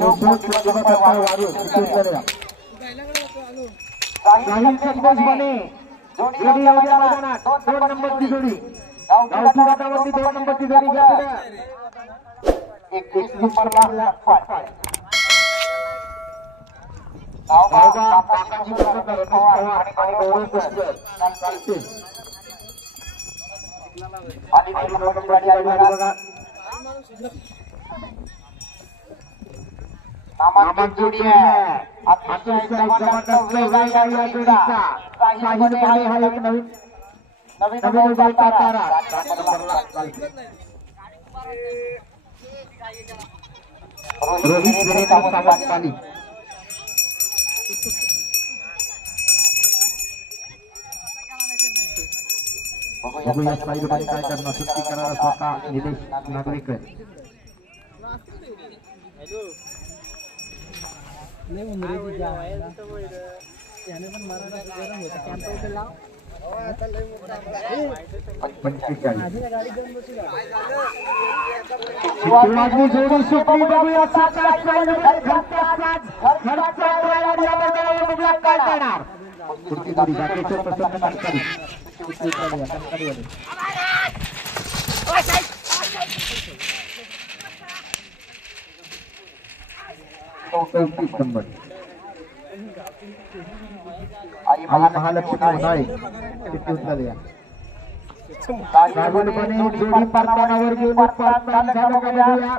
नंबरची जोडी गावठी गटावरती 2 नंबरची जोडी घ्या पुढे 21 नंबरला काकाजी आणि गौरव पुष्कर चालते आणि गाडी बघा नामांकित जोडी आहे अतिशय जबरदस्त वेग आहे या जोडीचा साहिल पाले हा एक नवीन तारा रोहित विरेंद्र बघूया साहिल पाले काय करणार सुट्टी करणारा स्वतः निलेश नागवेकर ले उमरे की जा याने पण मारायला गरम होता कॅम्प पे लाव आता लय मोठा 45 गाडी घेऊन बसला शिवाजी जोडी सुटली बघूया सात साहिल घरचा ड्रायव्हर या मैदानावर बघूया काय करणार पुढची जोडी जाकेच्या प्रसन्न करताना नंबर आई महालक्ष्मी उन्हाळे किती उचलल्या सागरपणे जोडी पारतानावर घेऊन पारतान झालं का बघूया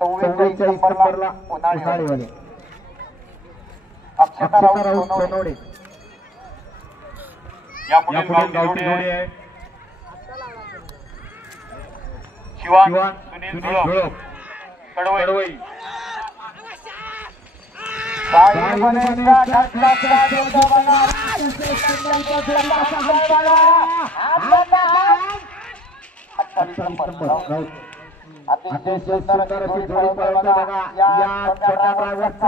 44 नंबरला उन्हाळेवाले अक्षता राऊत सोनवडे या पुढील गावठी जोडी आहे शिवान सुनील धुळप कडवई अतिशय सुंदर अशी जोडी पळवता बघा या छोट्या ड्रायव्हरचा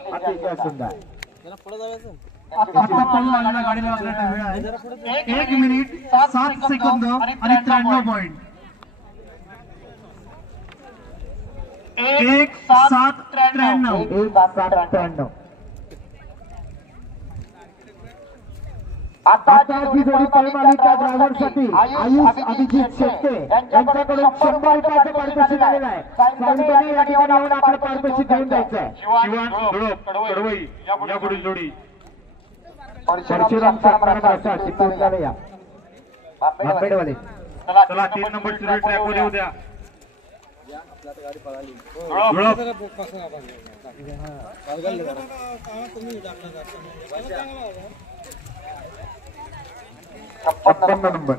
अतिशय सुंदर गाडीला लागला वेळ आहे 1 मिनिट 7 सेकंद आणि 93 पॉइंट 1-7-93 आता जी जोडी पळवली त्या ड्रायव्हरसाठी आयुष अभिजित शेट्टे यांच्याकडून 100 रुपयाचे पारितोषिक आलेलं आहे साहेबांनी या ठिकाणी येऊन आपलं पारितोषिक घेऊन जायचं आहे शिवान धुळप कडवई या पुढील जोडी परशुराम सामराचा शिकून झाले या बापेडवाले चला 3 नंबरची जोडी ट्रॅक वर येऊ द्या धुळप 56 नंबर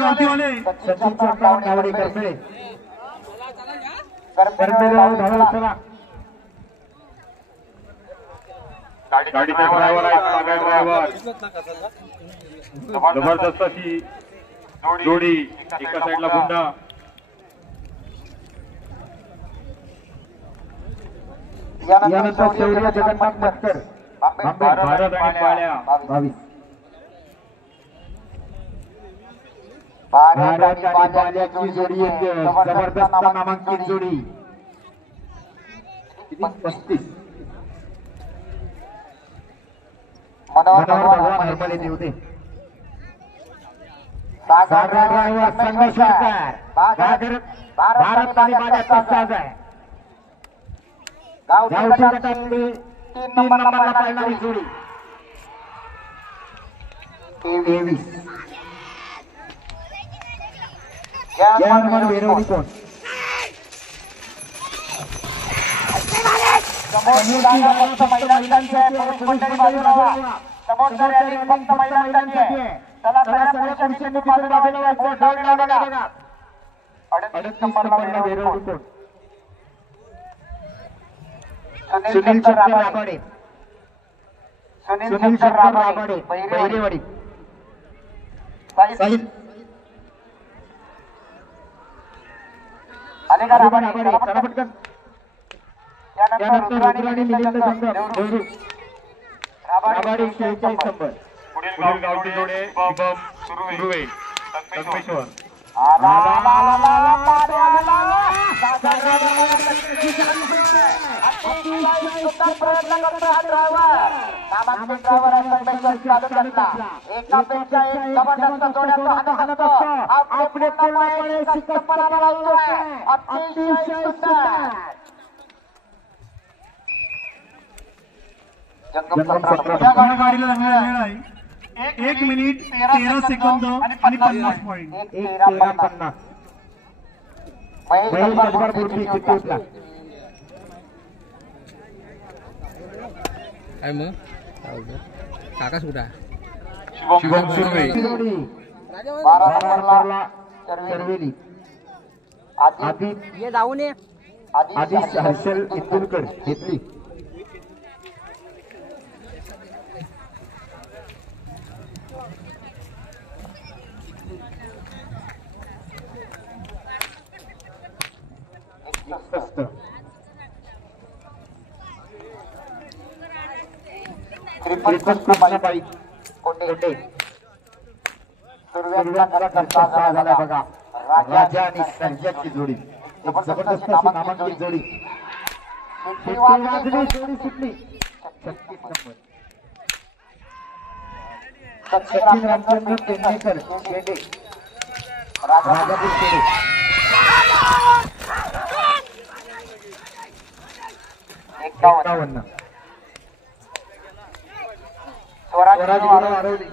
गावठीवाले सचिन चौकावर धावडी करमेळे धावला चला गाडीचा ड्रायव्हर आहे सगळा ड्रायव्हर जबरदस्त अशी जोडी एका साईडला गुंडा यानंतर शौर्य जगन्नाथ मस्कर भारत आणि पाळ्या 22 भारत आणि पाल्याची जोडी येते जबरदस्त नामांकित जोडी 35 मनोहर भगवान हरपले देवते सागर ड्रायव्हर संगमेश्वर भारत आणि पाल्याचा साज आहे गावठी गटातली 3 नंबरला पळणारी जोडी 23 या नंबर वेरवली कोण सुनील शंकर राबाडे बहिरेवाडी साहिल पटकन त्यानंतर रुद्राणी मिलिंद जंगम नेहरू राबाडे 46 नंबर पुढील गावठी जोडे सुरुवे संगमेश्वर सुद्धा प्रयत्न करतोय हा ड्रायव्हर. नामांकित ड्रायव्हर आहे संदेश तालुक्यातला. एकापेक्षा एक जबरदस्त जोड्याचा हाणत असतो. आपले पूर्णपणे शिस्तपणाला लावतोय. अतिशय सुंदर या गाडीला लागलेला वेळ आहे 1 मिनिट 13 सेकंद आणि 50 पॉइंट. 13:50. महेश गजबार बुर्डी चित्तूरला. काय मग काका सुद्धा शुभम सुर्वे जोडी. 12 नंबरला चरवेली. ये जाऊन ये. आदिश हर्षल इंदुरकर घेतली. कृष्णाबाई कोंडे. सुरव्यांचा खर्चा झाला बघा. राजा आणि संजयची जोडी. एक जबरदस्त नामांकित जोडी. जोडी सुटली. 36 नंबर सचिन रामचंद्र पेडणेकर शेडे. राजापूर शेडे. 51. स्वराज वाढवली.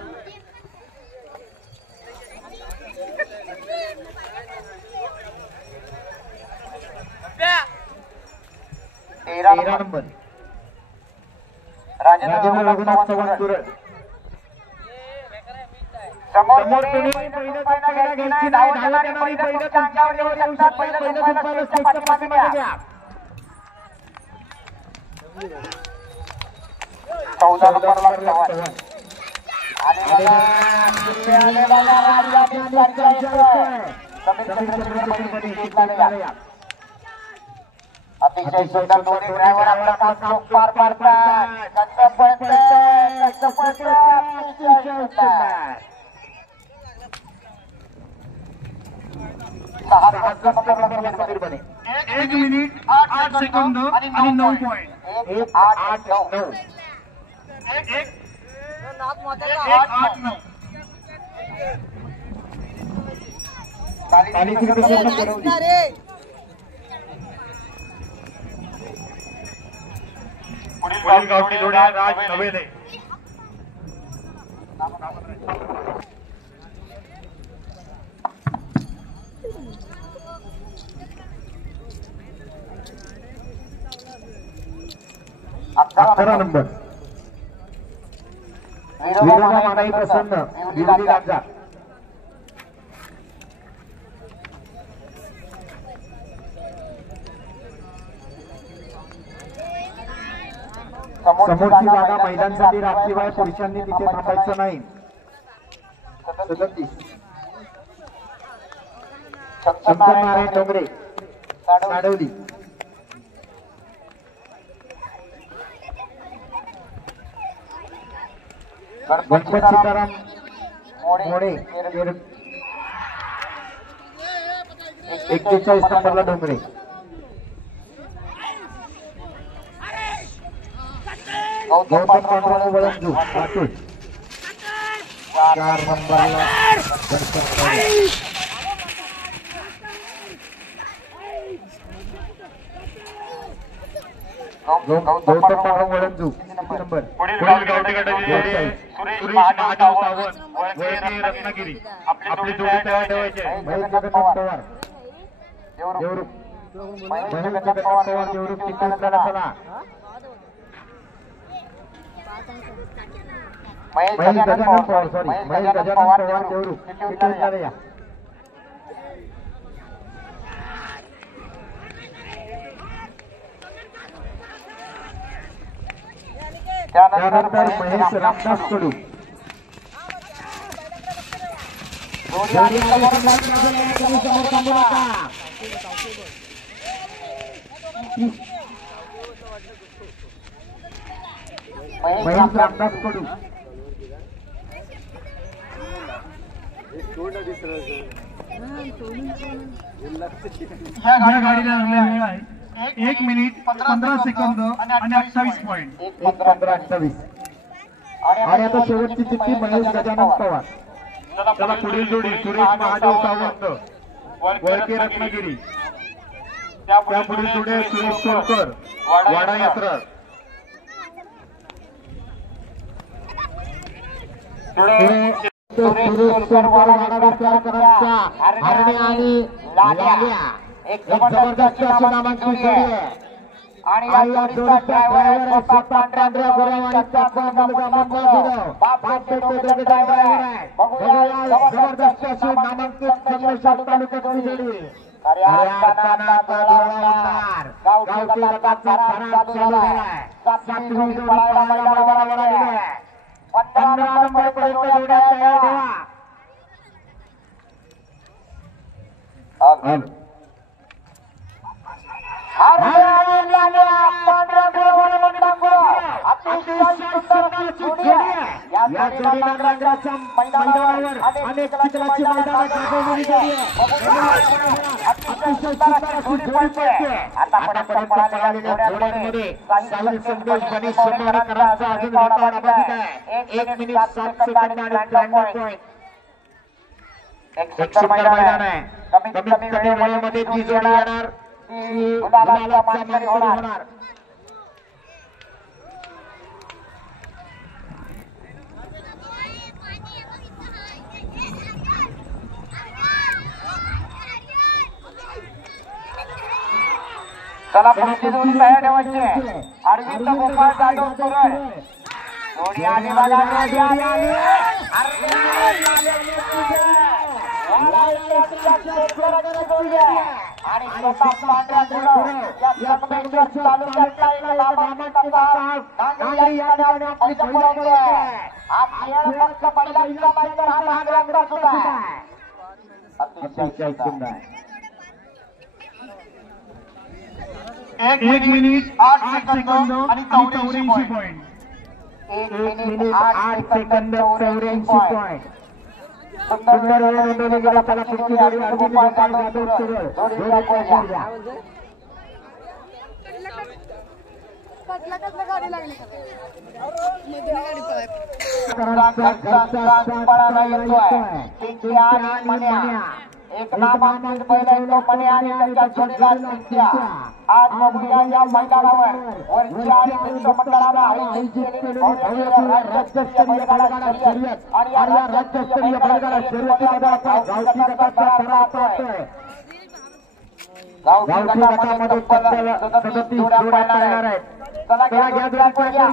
तेरा नंबर राजेंद्र रघुनाथ चव्हाण तुरळ. समोर कोणी पहिला घ्यायची नाही. धावणारी पहिलं अंगावर येऊ शकतात. पहिलं स्टेजच्या पाठीमागे घ्या. 14 नंबरला चव्हाण. अतिशय सुंदर दोन्ही ड्रायव्हर आपला काम पार पाडतात. कसं पळतंय, कसं पळतंय. अतिशय सुंदर. 6 नंबर बने. 1 मिनिट 8 सेकंद आणि 9 पॉइंट. 1-8-9. 1-8-9. तालीची पूर्ण बनवली. पुढील गावठी जोड्या राज नवेले. अकरा नंबर विरोधा मानाई प्रसन्न विरोधी राजा. समोरची जागा मैदानासाठी राखीव आहे. पुरुषांनी तिथे थांबायचं नाही. 37 शंकरनारायण डोंगरे साडवली. गणपत सीताराम मोडे 41 नंबरला डोंगरे. गौतम पांडुरंग वळंजू पाटील. 4 नंबरला गौतम पांडुरंग वळंजू किती नंबर. पुढील गावठी गटाची जोडी सुरेश महादेव सावंत वळसे रत्नागिरी. आपली जोडी तयार ठेवायची आहे. महेश जगन्नाथ पवार देवरूप. महेश जगन्नाथ पवार देवरूप चित्तूरला. चला महेश गजानन पवार सॉरी महेश गजानन पवार देवरूप चित्तूरला या. त्यानंतर महेश रामदास कडू. महेश रामदास कडू. या गाडीला लागलेला वेळ आहे 1 मिनिट 15 सेकंद आणि 28 पॉइंट. 1:15:28. आणि आता शेवटची चिठ्ठी महेश गजानन पवार. चला पुढील जोडी सुरेश महादेव सावंत वळके रत्नागिरी. त्या पुढील जोडी सुरेश सोलकर वाडा यात्रा. सुरेश सोलकर वाडा हरणे आणि लाल्या एक जबरदस्त अशी नामांकित जोडी आहे. आणि या जोडीचा ड्रायव्हर आहे स्वतः पांढऱ्या गुरावांचा मुलगा मंगळ बाप ड्रायव्हर आहे. बघूया जबरदस्त अशी नामांकित संगमेश्वर तालुक्यातली जोडी. गावठी गटाचा थरार चालू झालाय. 7वी जोडी पळायला मैदानावर आलेली आहे. 15 नंबर पर्यंत जोड्या तयार ठेवा. या जोडीला नांगराच्या मैदानावर अनेक चिखलाची मैदानं गाजवलेली जोडी आहे. अतिशय सुंदर अशी जोडी पडते. आतापर्यंत पळालेल्या जोड्यांमध्ये साहिल संदेश गणेश शिंदेकरांचा अजून रेकॉर्ड अबाधित आहे. 1 मिनिट 7 सेकंद आणि 93 पॉइंट. एक सुंदर मैदान आहे. कमीत कमी वेळेमध्ये जी जोडी येणार ती गुलालाचा मानकरी होणार. चला पुढची जोडी तयार ठेवायची आहे. अरविंद गोपाळ जाधव सुरळ जोडी आली बघा. जोडी आली आणि स्वतः पांढऱ्या गुरं या संगमेश्वर तालुक्यातला एक नामांकित असा नांगरी या ठिकाणी आपली जबरदस्त आहे. आज फक्त पहिल्यांदा मैदान हा नांगराचा सुद्धा आहे. अतिशय सुंदर. 1 मिनिट 8 सेकंद आणि 84 पॉइंट. 1 minute 8 second 84 point. सुंदर वेळ नोंदवली गेला. त्याला पुढची जोडी अरविंद गोपाळ जाधव सुरळ जोडीला पोहोचल्या. गाडी लागली एक नामांकित बैल आहे तो मने आणि त्याच्या जोडीला नित्या. आज बघूया या मैदानावर वरची आणि मित्र मंडळाला आयोजित केलेली भव्य राज्यस्तरीय बैलगाडा शर्यत आणि या राज्यस्तरीय बैलगाडा शर्यतीमध्ये आपण गावठी गटाचा थरार पाहतोय. गावठी गटामध्ये तब्बल 37 जोड्या पळणार आहेत. चला घ्या जोड्या पळूया.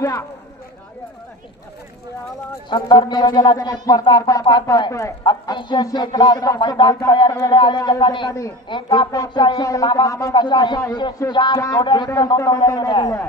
सुंदर नियोजनाची स्पर्धा आपण पाहतोय. अतिशय शेकडाचं मैदान तयार केले ठिकाणी एकापेक्षा एक नामांकित अशा 104 जोड्या नोंदवल्या गेल्या.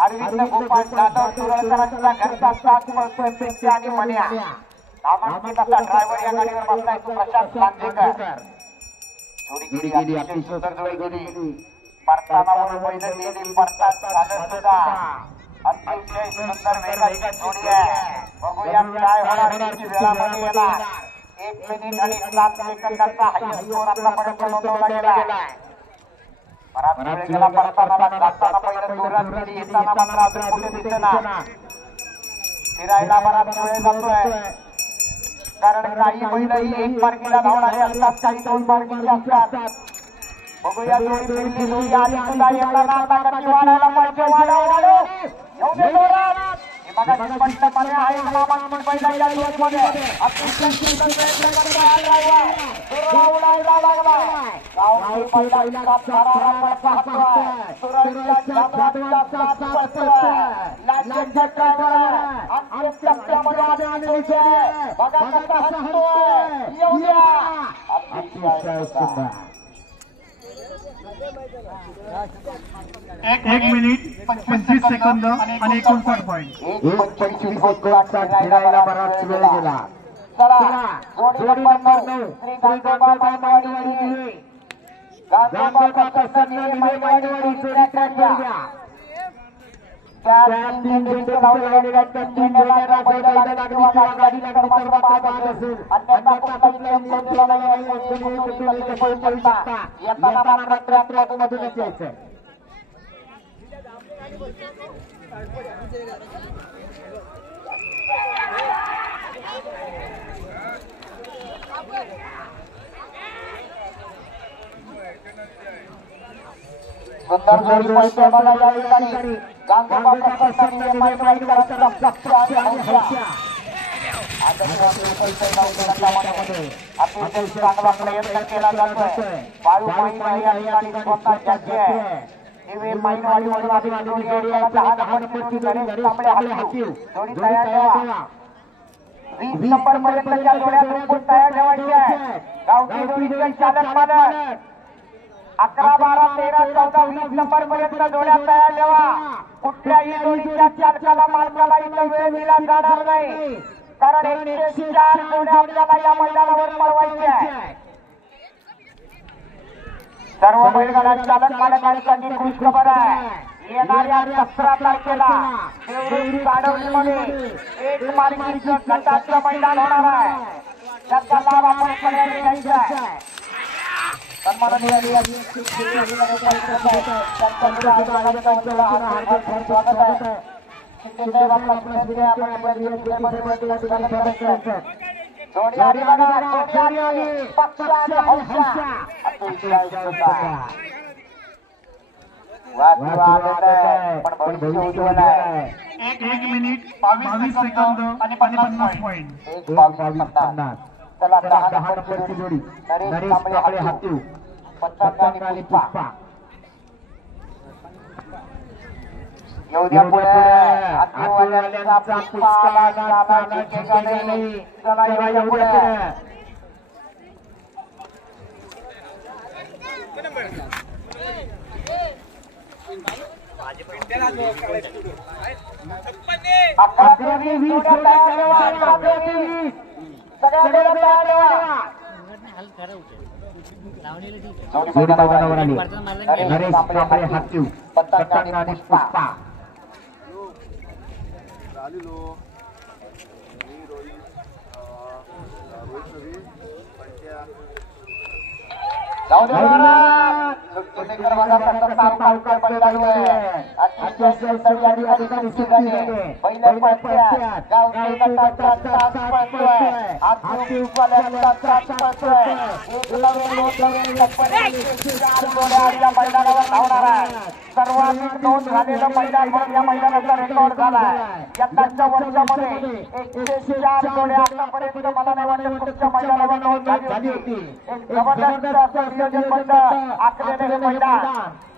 अरविंद गोपाळ जाधव सुरळकरांचा घरचा साथ पळतोय पेक्षा आणि मन्या. नामांकित असा ड्रायव्हर या गाडीवर बसलाय तो प्रशांत लांजेकर. जोडी गेली अतिशय सुंदर जोडी गेली. परतानावर बैल गेली परतात झालं सुद्धा. अतिशय सुंदर वेगाची जोडी आहे. बघूया काय होणार किती वेळामध्ये येणार. 1 मिनिट आणि 7 सेकंदाचा हायस्ट स्कोर आतापर्यंत नोंदवला गेला. बराच वेळ गेला परताना जाताना पहिलं जोरात गेली येताना मात्र अजून कुठे दिसेना. फिरायला बराच वेळ जातोय. कारण काही बैलही एक मार्गीला धावणारे असतात, काही दोन मार्गीचे असतात. बघूया जोडी पहिली जोडी आली सुद्धा येताना आता गती वाढायला पाहिजे. येऊ दे जोरात. हे बघा स्पष्टपणे आहे नामांकित बैलाच्या जोडीमध्ये अतिशय सुंदर प्रयत्न करतोय हा ड्रायव्हर. सुरावला लागला गावठी बैलांचा थरारा पाहतोय. सुरेशच्या जाधवांचा साथ पडतोय. लाजेच्या ड्रायव्हर अंतिम टप्प्यामध्ये आलेली जोडी आहे. बघा कसा हसतोय. येऊ द्या. अतिशय सुंदर. 1 मिनिट 25 सेकंद आणि 59 पॉईंट. 25 सेकंद फिरायला बराच वेळ गेला. चला जोडी नंबर 9 श्री गांधोबा मानवाडी. गांधोबा प्रसन्न मानवाडी जोडी ट्रॅकला त्या तीन जोडीचे लावलेल्या त्या तीन जोड्यांना बैलाला किंवा गाडीला क्रमांक पाहत असेल. अन्यथा कुठलाही नियम दिला नाही. कोणी पळू शकता. येताना मात्र ट्रॅकमधूनच यायचं. सुंदर जोडी पळतोय बघा या ठिकाणी. गांधोबा प्रसन्न मानवाडीकरांचा पक्ष आणि हौशा. अतिशय चांगला प्रयत्न केला जातोय. बाळू माई या ठिकाणी स्वतः जॅकी आहे. दिवे माईवाडीवरून आधी जोडी आहे. 10 नंबरची गणेश कांबळे हातीव जोडी तयार ठेवा. 20 नंबर पर्यंतच्या जोड्या बिलकुल तयार ठेवायची आहे. गावठी जोडीचे चालक मालक 11, 12, 13, 14, 20 नंबर पर्यंत जोड्या तयार ठेवा. कुठल्याही जोडीच्या चालकाला मालकाला इथं वेळ दिला जाणार नाही. कारण 104 जोड्या आपल्याला या मैदानावर पळवायच्या आहे. सर्व बैलगाडा चालक मालकांसाठी खुश खबर आहे. येणाऱ्या 17 तारखेला देवरुख काडवलीमध्ये एक मार्गीचं गटाचं मैदान होणार आहे. त्याचा लाभ आपण सगळ्यांनी घ्यायचा आहे. सन्माननीय जोडी आली बघा. जोडी आली पक्ष आणि हौशा. पण भविष्य उज्ज्वल आहे. 1 मिनिट 22 सेकंद आणि 50 पॉईंट. 1:22. चला 10 नंबरची जोडी नरेश कांबळे हातीव पतंग आणि पुष्पा. येऊ द्या पुढे. हातीवाल्यांचा पुष्पा चला झुकेगा नाही. चला येऊ द्या पुढे. जोडी मैदानावर आली. नरेश कांबळे हातीव पतंग आणि पुष्पा. सर्वाधिक नोंद झालेलं मैदान म्हणून या मैदानाचा रेकॉर्ड झालाय. या 10 वर्षामध्ये 104 जोड्या आतापर्यंत मला नाही वाटत तुमच्या मैदानावर नोंद झाली होती. एक जबरदस्त असं नियोजनबद्ध आखलेलं हे मैदान.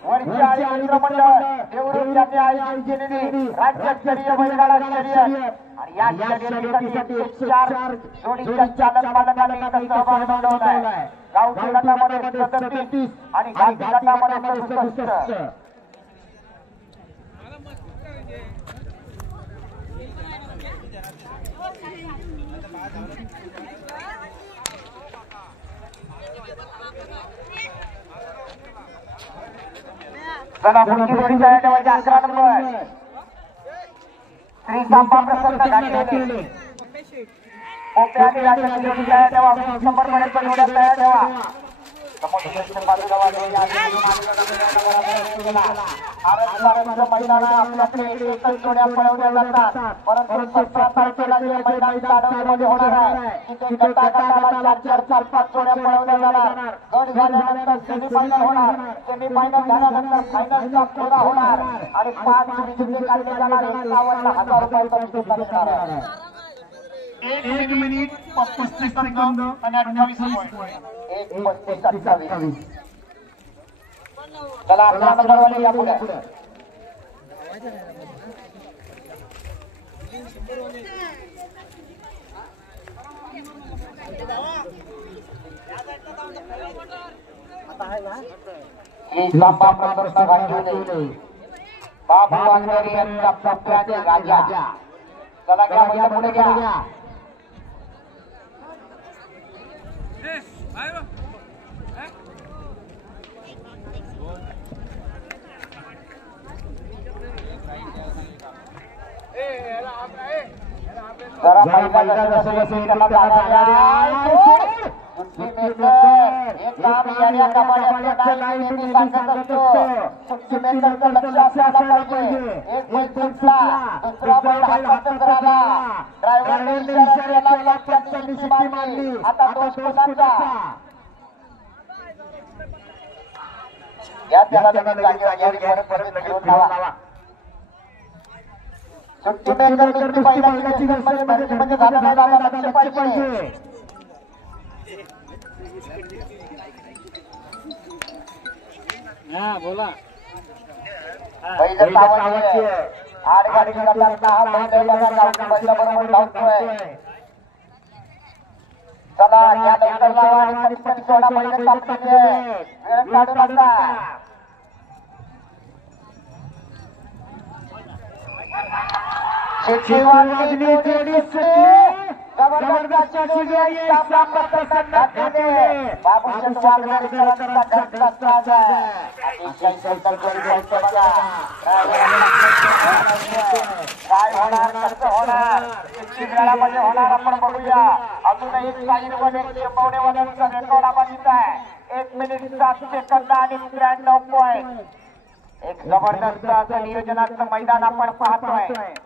वरच्या आणि मित्रमंडळ देवरुख यांनी आयोजित केलेली राज्यस्तरीय बैलगाडा शर्यत आणि या शर्यतीसाठी 104 जोडीच्या चालक मालकांनी इथं सहभाग नोंदवलाय. गावठी गटामध्ये 37 आणि घाटी गटामध्ये 67. चला पुढची जोडी तयार ठेवायची. 11 नंबर श्री सांबा प्रसन्न घाटलेले कोपे आणि राजाची जोडी तयार ठेवा. 20 नंबर पर्यंत जोड्या तयार ठेवा. मैदान आपल्याकडे एकच जोड्या पळवल्या जातात, परंतु 17 तारखेला जे मैदान ताडवलीमध्ये होणार आहे तिथे गटागटाला 4-5 जोड्या पळवल्या जाणार. गट झाल्यानंतर सेमीफायनल होणार, सेमीफायनल झाल्यानंतर फायनलचा फेरा होणार आणि 5 विजेते काढले जाणार. 51,000 रुपयाचा विजेता मिळणार आहे. 1 मिनिट 35 सेकंद आणि 28 पॉइंट. 1:35. चला आपला नंबरवाले या पुढे. श्री सांबा प्रसन्न गांजोले, बाबू वाघेरे यांचा पप्प्याने राजा. चला घ्या मैदान पुढे घ्या. जरा मैदान जसं त्याला जागा एक काम याड्या कमाड्याचं नाही मी सांगत असतो. सुट्टी मेकरचं लक्ष असायला पाहिजे. एक बैल सुटला, दुसरा बैल हातातच राहिला. ड्रायव्हरने इशारा केला, लक्षात शिट्टी मारली. आता दोष कोणाचा? या त्याला लगेच जागेवर परत घेऊन लावा. सुट्टी मेकर दुसरी बैलाची म्हणजे झालं लक्ष पाहिजे. बोला पहिलं धावायची आडगाडी करताना हा बैल बघा गावठी बैलाबरोबर धावतोय. चला या लवकर लावा आणि पटकन सोडा. बैल चालते, वेळ काढू नका. शिट्टी वाजली, जोडी सुटली. जबरदस्त जोडी आहे. सांबा प्रसन्न गांजोले, बाबू वाघेरेकरांचा घरचा साज आहे. अतिशय सुंदर जोडी पळते बघा. काय होणार, कसं होणार, किती वेळामध्ये होणार आपण बघूया. अजूनही साईडमध्ये चिंबवणेवाल्यांचा रेकॉर्ड आपण इथं आहे. 1 मिनिट 7 सेकंद आणि 93 पॉइंट. एक जबरदस्त असं नियोजनाचं मैदान आपण पाहतोय.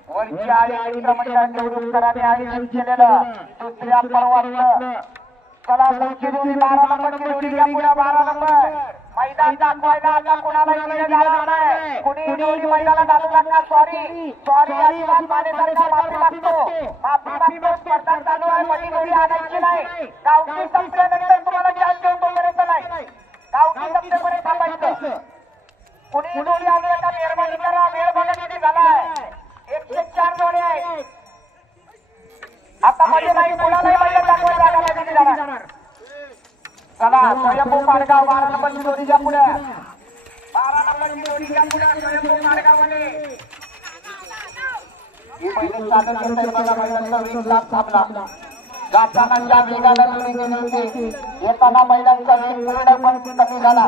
वरची आळी मित्रमंडळ निवडूनकरांनी आयोजित केलेलं दुसऱ्या पर्वाचं. चला पुढची जोडी 12 नंबरची जोडी घ्या पुढे. 12 नंबर मैदान दाखवायला आता कोणाला इकडे जाणार नाही. कुणी जोडी मैदानात आणू नका. सॉरी मानेसारखा माफी मागतो. स्पर्धा चालू आहे. मध्ये जोडी आणायची नाही. गावठी संपल्यानंतर तुम्हाला चान्स देऊन तोपर्यंत नाही. गावठी संपल्यापर्यंत थांबायचं. कुणी जोडी आली का मेहरबानी करा. वेळ बघा किती झालाय. 104 जोडी आहे. आता मध्ये नाही कुणालाही बैल दाखवायला लागला किती जाणार. चला स्वयंभू पाडगाव 12 नंबरची जोडी घ्या पुढे. 12 नंबरची जोडी घ्या पुढे. स्वयंभू पाडगावमध्ये ही बैल चालत येते बघा. बैलांचा वेग लाभ थांबला. जाताना ज्या वेगाला जोडी गेली होती, येताना बैलांचा वेग पूर्णपणे कमी झाला.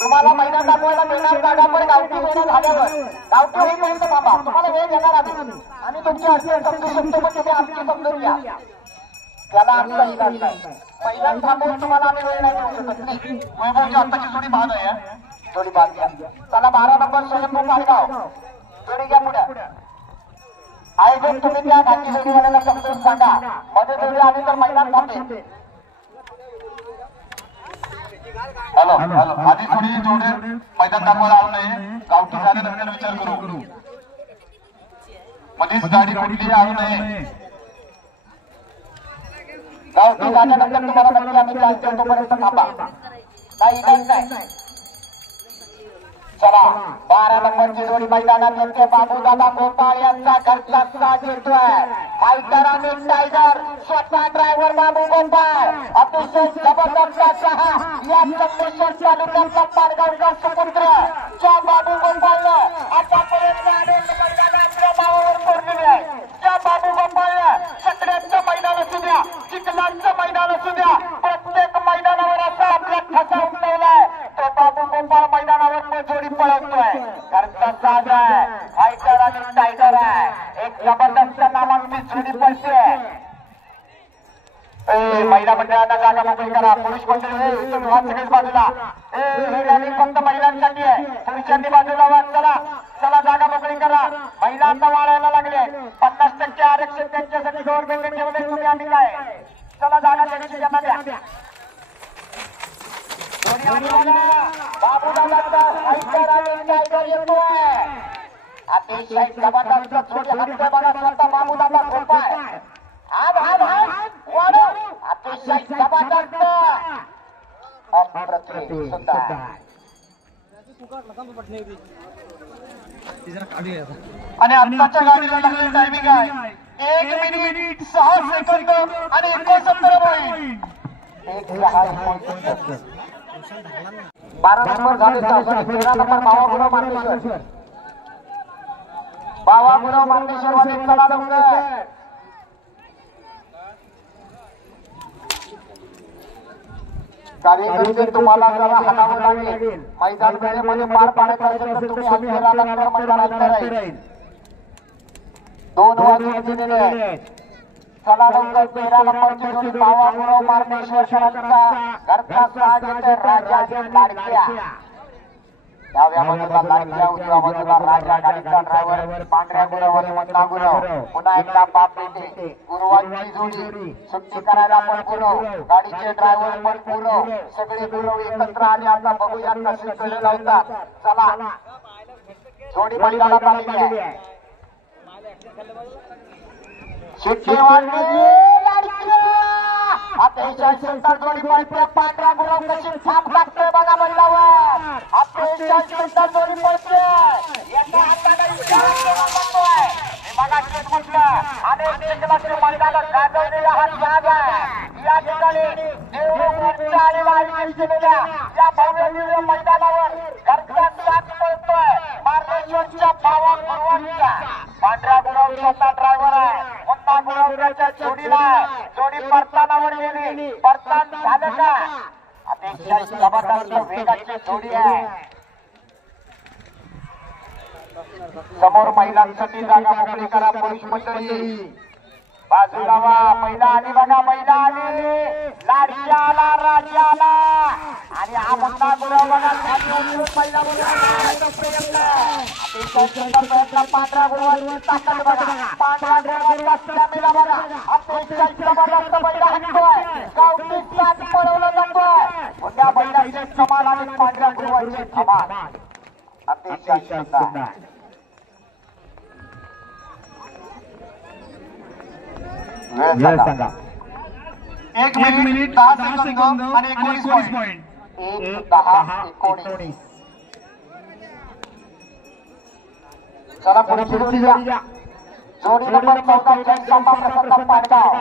तुम्हाला मैदान दाखवायला मिळणार जागा पण गावठी मैदान झाल्यावर. गावठी होईपर्यंत थांबा. तुम्हाला वेळ देणार आम्ही तुमची अडचण समजू शकतो, पण तुम्ही आमची समजून घ्या. त्याला आमचा इलाज नाही. मैदान थांबवून तुम्हाला आम्ही वेळ नाही देऊ शकत. वैभवची आत्ताची जोडी बाद आहे. जोडी बाद घ्या. चला 12 नंबर स्वयंभू पाडगाव जोडी घ्या पुढे. आयोजक तुम्ही त्या घाटी जोडीवाल्याला समजून सांगा. मध्ये जोडी आली तर मैदान थांबेल. हॅलो आधी थोडी जोडे मैदान दाखवायला आलो नाही. गावठी झाल्यानंतर विचार करू. मध्येच गाडी कुठली आलो नाही. गावठी झाल्यानंतर तुम्हाला नक्की आम्ही चान्स देऊ, तोपर्यंत थांबा. काही इलाज नाही. चला 12 नंबरची जोडी मैदानात येते. बाबूदादा गोपाळ यांचा घरचा साज येतोय. फायटर आणि टायगर स्वतः ड्रायव्हर बाबू गोपाळ. अतिशय जबरदस्त असा या संमेश्वर तालुक्यातला पाडगावचा सुपुत्र ज्या बाबू गोपाळनं आतापर्यंत अनेक मैदान आपल्या नावावर कोरलेले आहे. त्या बाबू गोपाळनं सगळ्यांचं मैदान असू द्या, चिखलांचं मैदान असू द्या, प्रत्येक मैदानावर असा आपला ठसा उमटवलाय. तो बाबू गोपाळ मैदानावर जोडी पळवतोय. घरचा साज आहे. फायटर आणि टायगर आहे. एक जबरदस्त नामांकित जोडी पळते. महिला मंडळांना जागा मोकळी करा. पुरुष मंडळी सगळीच बाजूला. ही रॅली फक्त महिलांसाठी आहे. पुरुषांनी बाजूला वा. चला चला जागा मोकळी करा. महिला आता वाढायला लागले. 50% आरक्षण त्यांच्यासाठी गव्हर्नमेंटने ठेवले. तुम्ही आम्ही काय. चला जागा त्यांची त्यांना द्या. बाबूदादा येतोय. अतिशय जबरदस्त जोडी हातोय बघा स्वतः बाबूदादा झोपाय. अतिशय जबरदस्त अप्रतिम सुंदर. आणि आत्ताच्या गाडीला लागलेला टायमिंग आहे 1 मिनिट 6 सेकंद आणि 69 पॉईंट. 12 नंबर झाले. 13 नंबर बावागुरव मार्लेश्वर. बावागुरव मार्लेश्वर मध्ये चला लवकर. कार्यकर्ते तुम्हाला जरा हातावर लागेल. मैदान वेळेमध्ये पार पाडायचं असेल तर तुम्ही हात फिरवल्यानंतर मैदानात राहील. 2 वाजून दिलेले आहेत. चला लवकर. 13 नंबरची जोडी बावागुरव मार्लेश्वरकरांचा घरचा साज राजा लाडक्या. डाव्या बाजूला लाडक्या, उजव्या बाजूला राजा. गाडीचा ड्रायव्हर पांढऱ्या गुरव मधला गुरव. पुन्हा एकदा बाप बेटे गुरुवांची जोडी. सुट्टी करायला पण गुरव, गाडीचे ड्रायव्हर पण गुरव. सगळे गुरव एकत्र आले. आता बघूया कसे चढे लावतात. चला जोडी मैदानात आलेली आहे. शिट्टी वाजली. अतिशय सुंदर जोडी पळते. पांढऱ्या गुरव कशी छाप लागते बघा बैलावर. अतिशय सुंदर जोडी पळते. एका हाताला इशारा केला जातोय. बघा शेत म्हटलं अनेक चिखलाचे मैदान गाजवलेला हा साज आहे. या ठिकाणी देवरूपच्या आणि वाळवी केलेल्या या भव्य दिव्य मैदानावर घरचा साज पळतोय मार्लेश्वरच्या भावा गुरुवांचा. पांढऱ्या गुरव स्वतः ड्रायव्हर आहे. मुन्ना गुरव त्याच्या जोडीला आहे. जोडी परतानावर गेली. परतान झालं का. अतिशय जबरदस्त वेगाची जोडी आहे. समोर महिलांसाठी जागा मोकळी करा. पुरुष मंडळी बाजूला वा. महिला आली बघा. महिला आली. लाडक्या आला, राजा आला आणि हा मुन्ना गुरव बघा खाली उतरून पहिला प्रयत्न. पांढऱ्या गुरवांची ताकद बघा. पांढऱ्या गुरवांचा स्टॅमिना बघा. अतिशय जबरदस्त बैला हाणतोय. गावठी साज पळवला जातोय. उद्या बैलाची कमाल आणि पांढऱ्या गुरवांची कमाल. अतिशय सुंदर. वेळ सांगा. 1 मिनिट 10 सेकंद आणि 19 पॉईंट. 1:10:19. चला पुढची जोडी घ्या. जोडी नंबर 14 जयसंबा प्रसन्न पाटगाव.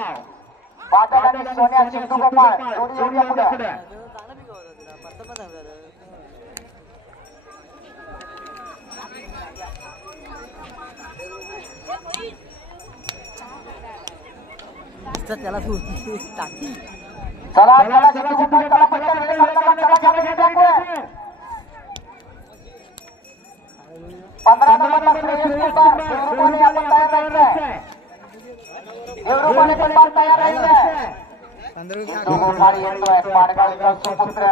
बादल आणि सोन्या सिंधू गोपाळ. जोडी जोडी पुढे. त्याला टाकी. चला चला सिंधू गोपाळ. चला पटकन वेळ लागला. चला घ्या घ्या पुढे. 15 नंबरला श्रेयस कुमार. देवरूपाने आपण तयार राहिलोय. देवरूपाने पण तयार राहिलोय. सिंधू गोपाळ येतोय. पाडगावचा सुपुत्र.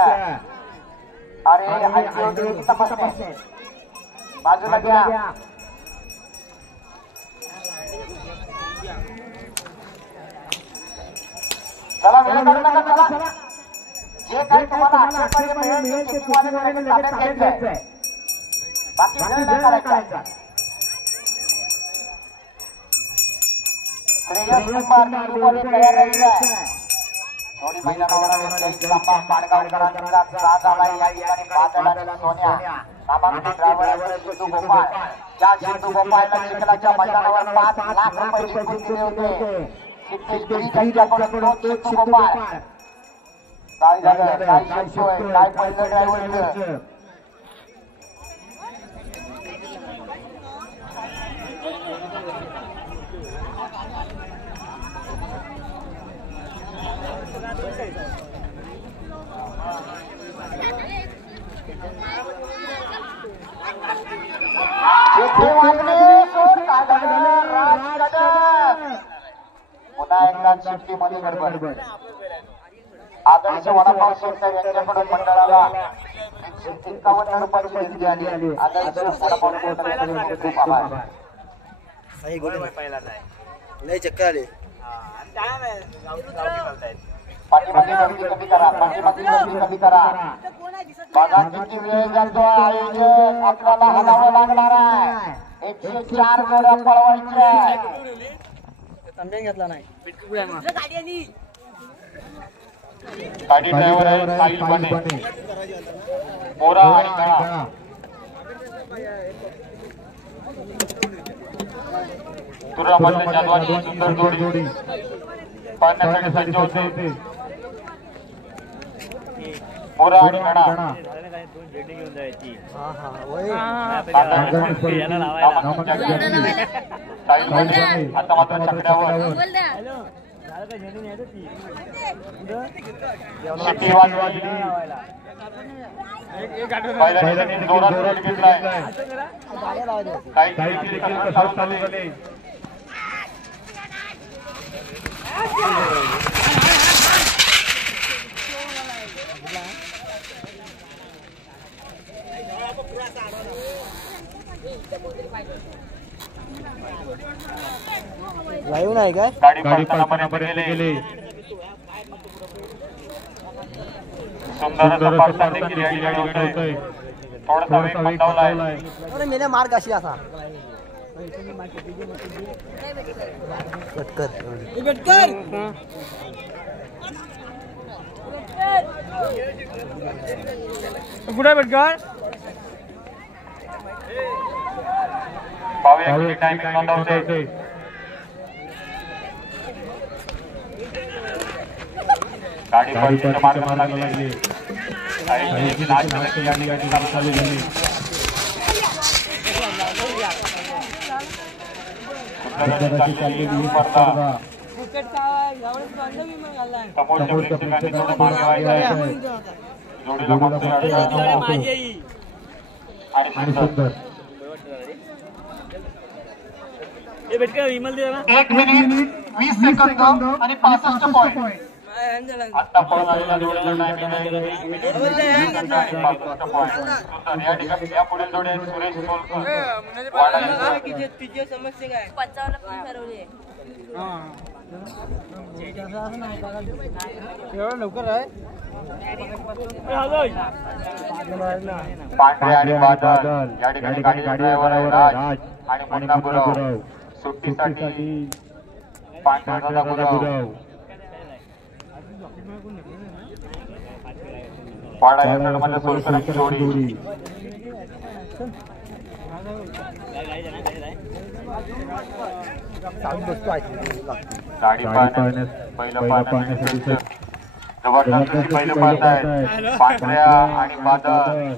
अरे ऐकून तपासणे बाजूला घ्या. चला वेळ काढू नका. चला जे काही तुम्हाला आक्षेपार्ह मिळेल ते चिठ्ठीवाले ताब्यात घ्यायचंय. बाकी वेळ नाही काढायचा. श्रेयस कुमार देवरूपाने तयार राहिलाय. थोडी महिन्यावर जयसंबा पाडगावकरांचा साज आलाय. या ठिकाणी बादल आणि सोन्या. नामांकित ड्रायव्हर सिंधू गोपाळ. ज्या सिंधू गोपाळला चिखलाच्या मैदानावर 5 लाख रुपये जिंकून दिले होते. काय झालं. काय शिकतोय. काय पहिलं ड्रायव्हर. पुन्हा एकदा शिफ्टीमध्ये गडबड. आदर्श वडापाव सेंटर यांच्याकडून मंडळाला 151 रुपयाची देणगी आली. आदर्श वडापाव सेंटर यांचे खूप आभार. लय चक्कर आले. पाठीमागे गर्दी कमी करा, पाठीमागे गर्दी कमी करा. बघा किती वेळ जातो. आयोजक आपल्याला हलावं लागणार आहे. 104 जोड्या पळवायच्या. तांब्या घेतला नाही. गाडी ड्रायव्हर आहे साहिल बने, मोरा आणि गळा. तुरामधले जाधवानी सुंदर जोडी पाहण्यासाठी सज्ज होते. मोरा आणि गळा साहिल बने आता मात्र छकड्यावर शिट्टी वाजली. पहिल्या दिवशी जोरात रोल घेतलाय. काही देखील चालू झाले. लाईव्ह नाही काय? गाडी पळतानापर्यंत गेले. सुंदर असं पळताना देखील या ठिकाणी होतोय. थोडासा वेग मंदावलाय. अरे मेरा मार्ग अशी असा कटकर कुठे भेटकर पाहूया किती टायमिंग नोंदवते. गाडी परतीच्या मार्गाला लागली. चालू झाली. स्पर्धा समोरच्या प्रेक्षकांनी थोडं मागे व्हायचं आहे. जोडीला बघतोय आणि सुंदर 1 मिनिट 20 सेकंद आणि 65 पॉइंट. आता पळून आलेला जोडीला टायमिंग आहे 1 मिनिट 65 पॉइंट. या ठिकाणी या पुढील जोडी आहेत सुरेश सोलकर, वाडा लवकर आहे पांढरे आणि बादल. या ठिकाणी गाडी ड्रायव्हर आहे राज आणि मुन्ना गुरव. सुट्टीसाठी पांढरा गुरव. वाडा या मध्ये सोलकरांची जोडी. गाडी पाहण्यास पहिलं पाहण्यासाठी जबरदस्त पहिलं पाहत आहे पांढऱ्या आणि बादल.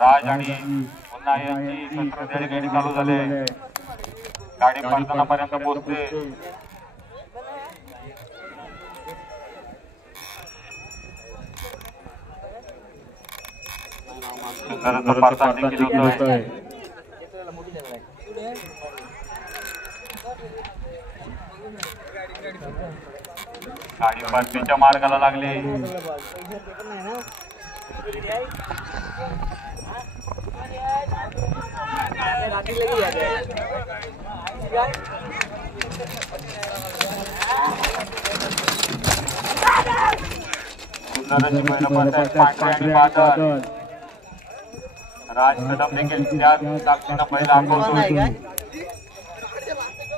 राज आणि पुन्हा यांची सत्र गाडी चालू झाले. गाडी पाहतानापर्यंत पोहोचते. सुंदर पारता देखील होतोय. गाडी परतीच्या मार्गाला लागली. सुंदर पहिलं पाहताय पांढरे आणि बादल. राज कदम देखील त्याच दाक्षिणा पहिला आंबवतोय.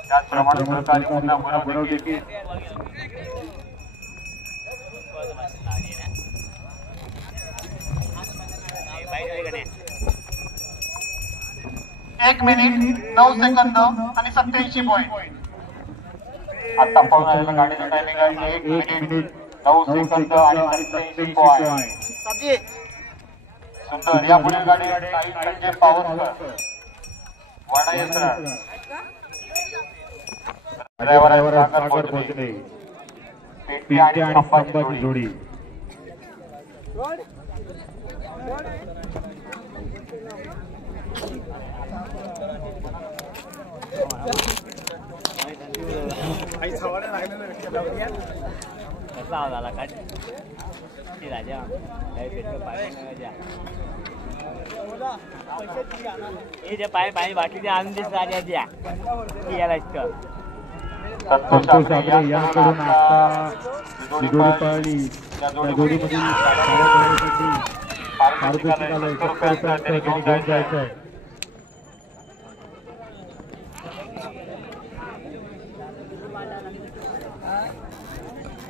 त्याचप्रमाणे सहकारी पुन्हा गुरव देखील. एक मिनिट 9 सेकंद आणि 87 पॉइंट. आता पाहून आलेला गाडीचा टायमिंग आहे 1 मिनिट 9 सेकंद आणि 87 पॉइंट. सुंदर या पुढील गाडी संजय पावसकर, वाडा यंत्र. ड्रायव्हर सागर पोहोचले. पेटी आणि संभाजी जोडी. पाणी बाटली आणून देत राजा द्या याला संतोष आपले यांकडून आता जोडी पळली त्या जोडीमधील पारितोषिकाला 70 रुपयांचा त्यांनी घेऊन जायचं.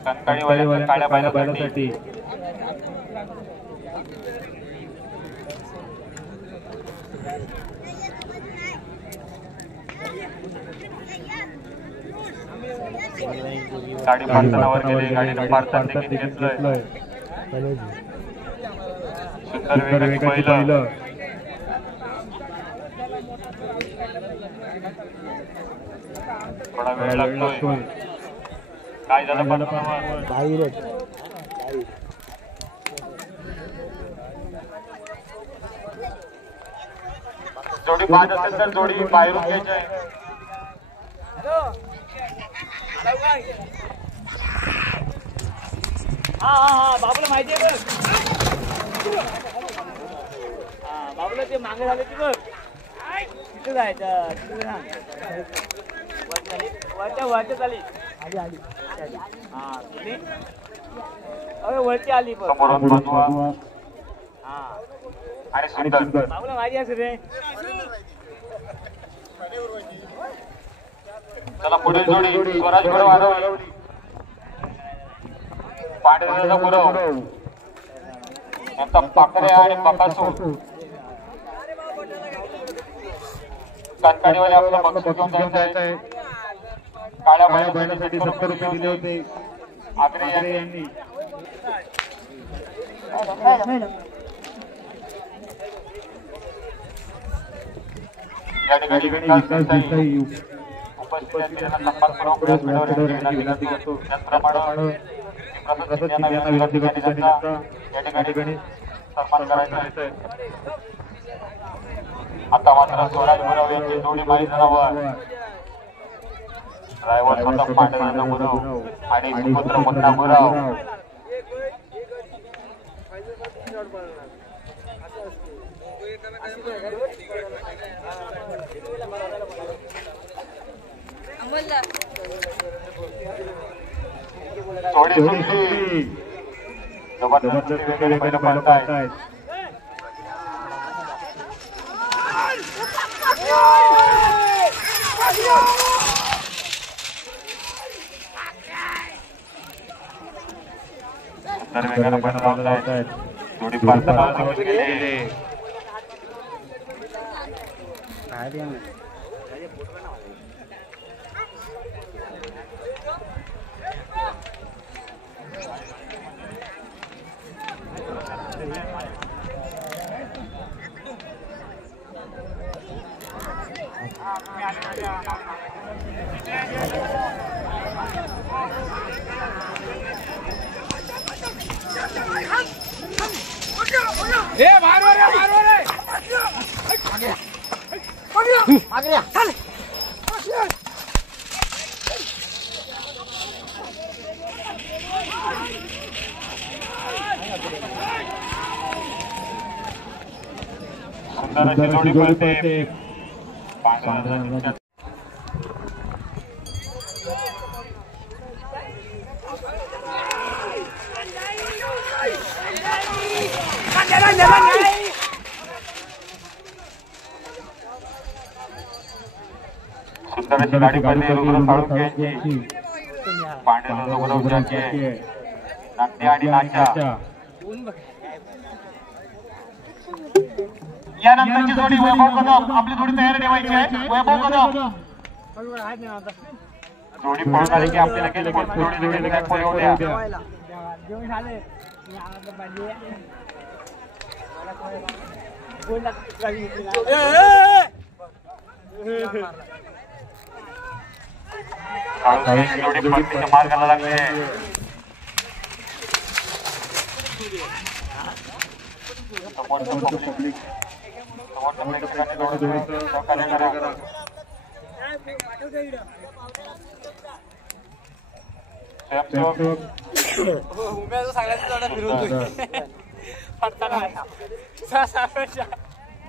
कंटाळीवाल्या काळ्या बैलासाठी गाडी पार्सनावर गेली. गाडीनं पार्सल देखील घेतलंय. सुंदर वेगाने पहिलं थोडा वेळ लागतोय. काय झालं पार्सनावर? जोडी पाच असेल तर जोडी बाहेरून घ्यायची आहे. हा बाबूला माहिती आहे बघ. बाबूला ते मागे झाले की बघ तिथे जायचं तिथे वरच्या चाली आली हा तुम्ही वरची आली पण समोरून बनवा हा आणि सुंदर बाबूला माहिती असेल रे. चला पुढील जोडी स्वराज वाढवली. पांढऱ्याचा गुरव यांचा पाकऱ्या आणि बकासूर. कणकाडीवाले आपलं बक्षीस घेऊन जायचंय. काळ्या बैलासाठी 70 रुपये दिले होते आग्रे यांनी. या ठिकाणी विकास देसाई उपस्थित विनंती करतो. त्याचप्रमाणे प्रसाद यांना विनंती करतो या ठिकाणी सन्मान करायचा आहे. आता मात्र स्वराज गुरव यांची जोडी मैदानावर. ड्रायव्हर स्वतः पांढऱ्याचा गुरव आणि सुपुत्र मुन्ना गुरव. थोडी सुटली जबरदस्त वेगवेगळे पळतायत. तर वेगाने पळतायत. जोडी पार्सनावर गेले. सुंदर अशी जोडी पळते. सुंदर अशी गाडी पळते. रुग्ण काढून घ्यायची. पांढऱ्याचा गुरव घ्यायची. नाट्य आणि नाचा यानंतरची जोडी वैभव कदम. आपली जोडी तयार ठेवायची आहे. वैभव कदम जोडी पळून आली की आपल्याला गेली जोडी काय पळू द्या. जोडी पळतीच्या मार्गाला लागले. समोरचं पब्लिक समोरच्या प्रेक्षकांनी थोडं सहकार्य करा.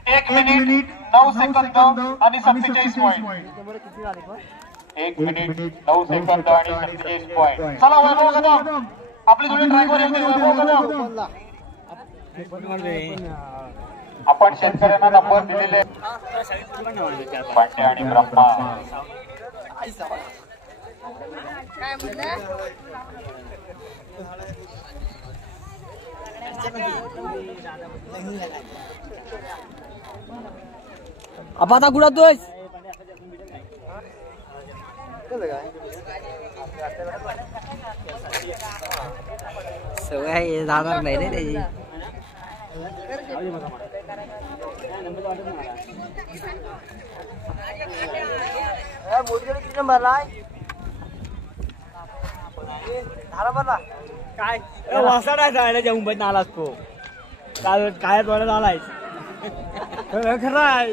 एक मिनिट 9 सेकंद आणि 47 पॉइंट. 1 मिनिट 9 सेकंद आणि 47 पॉइंट. चला वैभव कदम आपली जोडी ड्रायव्हर येते. वैभव कदम आपण शेतकऱ्यांना नंबर दिलेले पांडे आणि Brahma. apa tak gula tuh? Sewai dalam ini deh. Number लाय धारा बरला काय वासाडा जायला जाऊन पण आलास तो काय तोडत आलाय खरं आहे.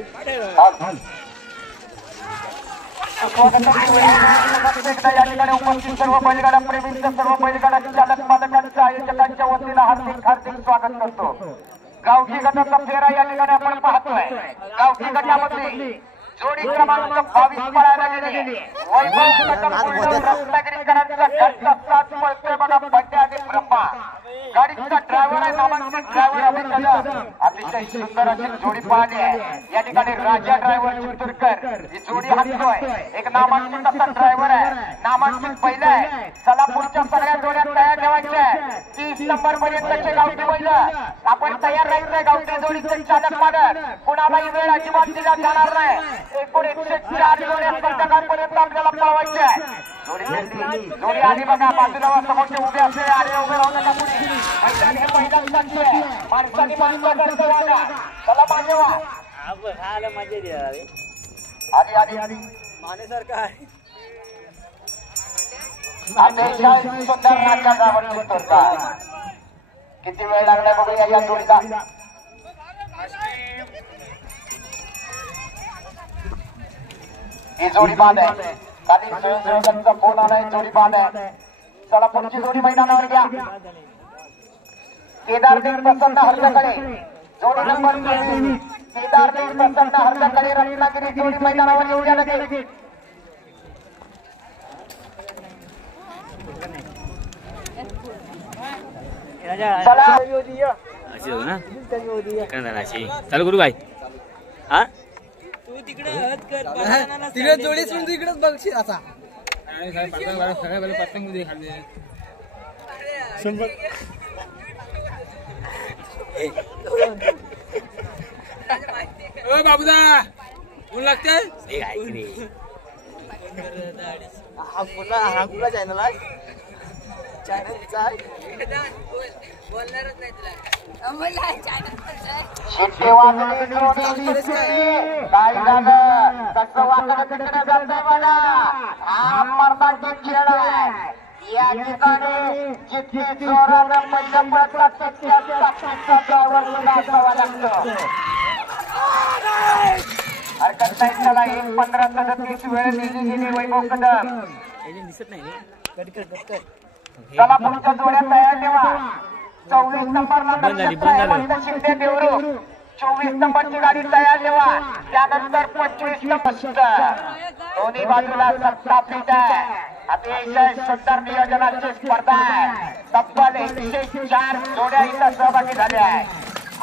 या ठिकाणी उपस्थित सर्व बैलगाडा प्रेमींचं सर्व बैलगाडा चालक मालकांचं आयोजकांच्या वतीनं हार्दिक स्वागत करतो. गावठी गटाचा फेरा या ठिकाणी आपण पाहतोय. गावठी गटामध्ये जोडी क्रमांक 22 पळायला गेली. वैभव रत्नागिरीकरांचा घरचा साथ पळतोय बघा बंडे आणि ब्रह्मा. गाडीचा ड्रायव्हर आहे नामांकित ड्रायव्हर अभिनंदन. अतिशय सुंदर अशी जोडी पाहिली आहे या ठिकाणी. राजा ड्रायव्हर चितूरकर ही जोडी हाणतोय. एक नामांकित असा ड्रायव्हर आहे, नामांकित बैल आहे. चला पुढच्या सगळ्या जोड्या तयार ठेवायच्या. 30 नंबर पर्यंतचे गावठी बैल आपण तयार राहायचंय. गावठी जोडीचे चालक मालक कुणालाही वेळ अजिबात दिला जाणार नाही. एकूण 104 जोड्या संध्याकाळपर्यंत आपल्याला पळवायच्या आहे. जोडी आली बघा बाजूला समोरचे उभे असले आले उभे राहू नका पुढे. मैदानी हे मैदान चालू आहे. माणसाने माणसं करतो वागा. चला मागे वा. आली आली मानेसारखं आहे. अतिशय सुंदर नाचा ड्रायव्हर चितूरकर. किती वेळ लागलाय बघूया या जोडीला. ही जोडी बाद आहे. खाली स्वयंसेवकांचा फोन आलाय. जोडी बाद आहे. चला पुढची जोडी मैदानावर घ्या. केदारदेव प्रसन्न हर्षकडे जोडी नंबर 23. केदारदेव प्रसन्न हर्षकडे रत्नागिरी जोडी मैदानावर येऊ द्या लगेच. चला अशी हो ना चालू करू काय हा तू तिकडे जोडी सोडून तू इकडेच बघशील आता. बाबूदा ऊन लागते हा कुठला चॅनल आहे? चॅनलचा बोलणारच नाही तुला. शिट्टी वाजली. काय झालं कसं वाकडं तिकडे जातंय बघा. हा मर्दाचा खेळ आहे. या ठिकाणी जितकी जोरानं पहिलं पळतात तितक्या ताकदीचा ड्रायव्हर सुद्धा असावा लागतो. हरकत नाही. चला 1:15:30 वेळ दिली गेली वैभव कदम. दिसत नाही चला पुढच्या जोड्या तयार ठेवा. 24 नंबरला शिंदे देवरू 24 नंबरची गाडी तयार ठेवा. त्यानंतर 25 नंबर. दोन्ही बाजूला 7 फीट आहे. अतिशय सुंदर नियोजनाची स्पर्धा आहे. तब्बल 104 जोड्या इथं सहभागी झाल्या आहे.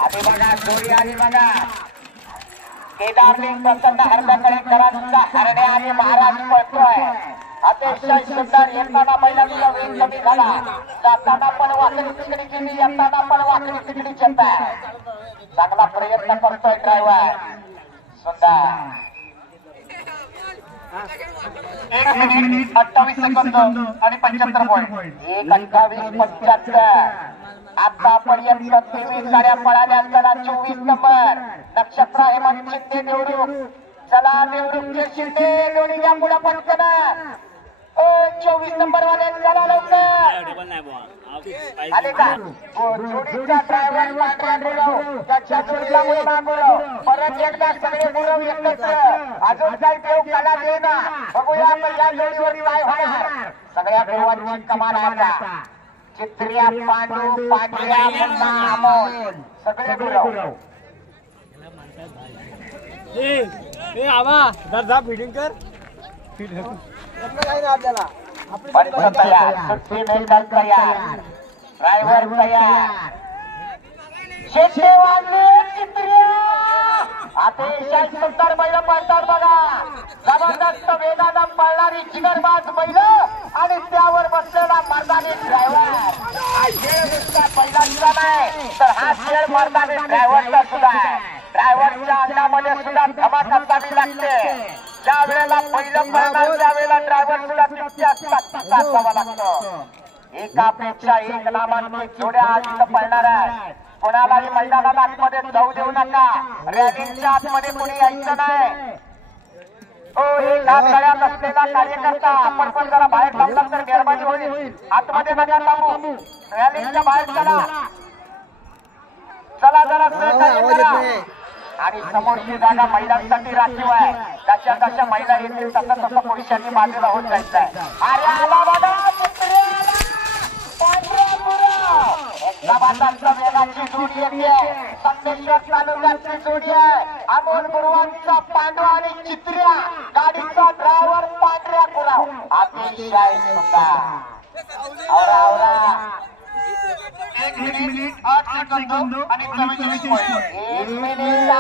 आधी बघा जोडी आली बघा. केदारलिंग प्रसन्न हरकळेकरांचा हरण्या आणि महाराज पळतोय. अतिशय सुंदर. येताना बैलांचा वेग कमी झाला. जाताना पण वाकडी तिकडी केली. येताना पण वाकडी तिकडी येत. चांगला प्रयत्न करतोय ड्रायव्हर. सुंदर. 1 मिनिट 28 सेकंद आणि 75 पॉइंट. 1:28:75. आतापर्यंत 23 गाड्या पळाल्या. चला 24 नंबर नक्षत्र हेमंत शिंदे देवरुख. चला देवरुखचे शिंदे जोडी या पुढे पटकन. 24 नंबर वाले चला लवकर. आले का जोडीचा ड्रायव्हर पांढऱ्या गुरव त्याच्या जोडीला मुलगा गुरव परत एकदा सगळे गुरव एकत्र अजून काही देव कला देना बघूया पहिल्या जोडीवर काय होणार सगळ्या गुरवांची कमाल आहे चित्रिया पांडू पांढऱ्या मुन्ना अमोल सगळे गुरव ए आवा दर्जा फिटिंग कर काय ना आपल्याला पंच तयार सुट्टी मेंढर तयार ड्रायव्हर तयार शेते वाजले चित्रिया अतिशय सुंदर बैल पळतात बघा जबरदस्त वेगानं पळणारी जिगरबाज बैल आणि त्यावर बसलेला मर्दानी ड्रायव्हर नुसता बैलांचा नाही तर हा खेळ मर्दानी ड्रायव्हरचा सुद्धा आहे ड्रायव्हरच्या अंगामध्ये सुद्धा धमाक असावी लागते ज्या वेळेला पहिलं पळणार त्यावेळेला ड्रायव्हर सुद्धा तितक्याच ताकदीचा असावा लागतो एकापेक्षा एक नामांकित जोड्या आज इथं पळणार आहे कोणालाही मैदानाला आतमध्ये जाऊ देऊ नका रॅलीच्या आतमध्ये कोणी यायचं नाही एक हात गळ्यात असलेला कार्यकर्ता आपण पण जरा बाहेर थांबला तर मेहरबानी होईल आतमध्ये नका थांबू रॅलीच्या बाहेर चला चला जरा सहकार्य करा आणि समोरची जागा महिलांसाठी राखीव आहे जशा जशा महिला येतील तसं तसं पुरुषांनी बाजूला होत जायचं आहे अरे आला बघा वेगाची जोडी येते संदेश्वर तालुक्याची जोडी आहे अमोल गुरुवांचा पांडू आणि चित्र्या गाडीचा ड्रायव्हर पांढऱ्या गुराव अतिशय सुंदर आवरा 1 मिनिट 8 सेकंद आणि 44 पॉइंट 1 मिनिट 8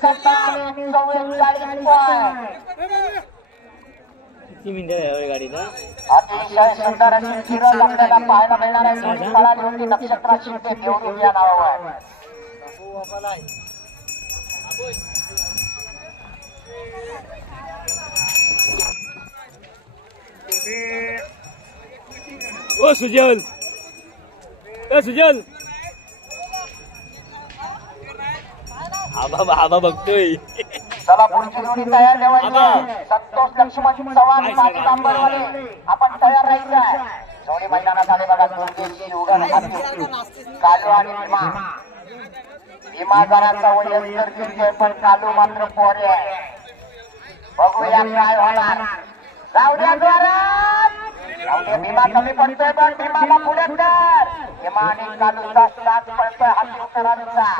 सेकंद आणि 44 पॉइंट किती मिनिटं आहे गाडीला अतिशय सुंदर अशी चिरल आपल्याला पाहायला मिळणार आहे जोडी पळाली होती नक्षत्रा शिंदे देवरुख या नावावर ओ सुजल सुजल आबा बघतोय चला पुढची जोडी तयार ठेवायची संतोष लक्ष्मण चव्हाण पाटील नांबरवाले आपण तयार राहायचं जोडी मैदानात आले बघा दुर्गेश उगन कालू आणि भीमा जराचा वयस्कर दिसतोय पण कालू मात्र पोरे आहे बघूया काय होणार जाऊ द्या जोरात भीमा कमी पडतोय पण भीमाला पुढे कर भीमा आणि कालूचा साथ पडतोय हातकरांचा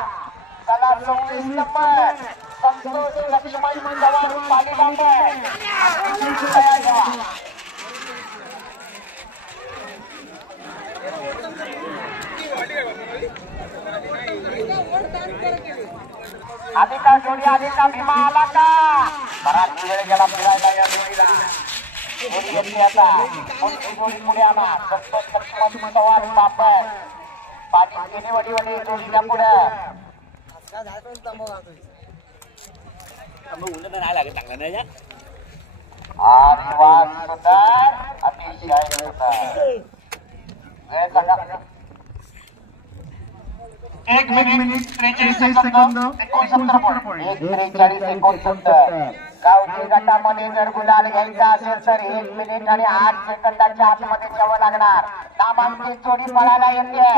चला 26 नंबर संतोष लक्ष्मण चव्हाण पालीबांबे आधी का जोडी आधी का भीमा आला का बराच वेळ गेला फिरायला या जोडीला जोडी येते आता पुढची जोडी पुढे आला संतोष लक्ष्मण चव्हाण बाबर पाणी केनेवडी जोडीला पुढे नाही लागत चांगला नाही आणि वाद सुंदर अतिशय सुंदर वेळ सांगा 1 मिनिट 43 सेकंद 69 पॉइंट 1:43 गावठी गटामध्ये जर गुलाल घ्यायचा असेल तर 1 मिनिट आणि 8 सेकंदाच्या आतमध्ये जावं लागणार नामांकित जोडी पळायला येते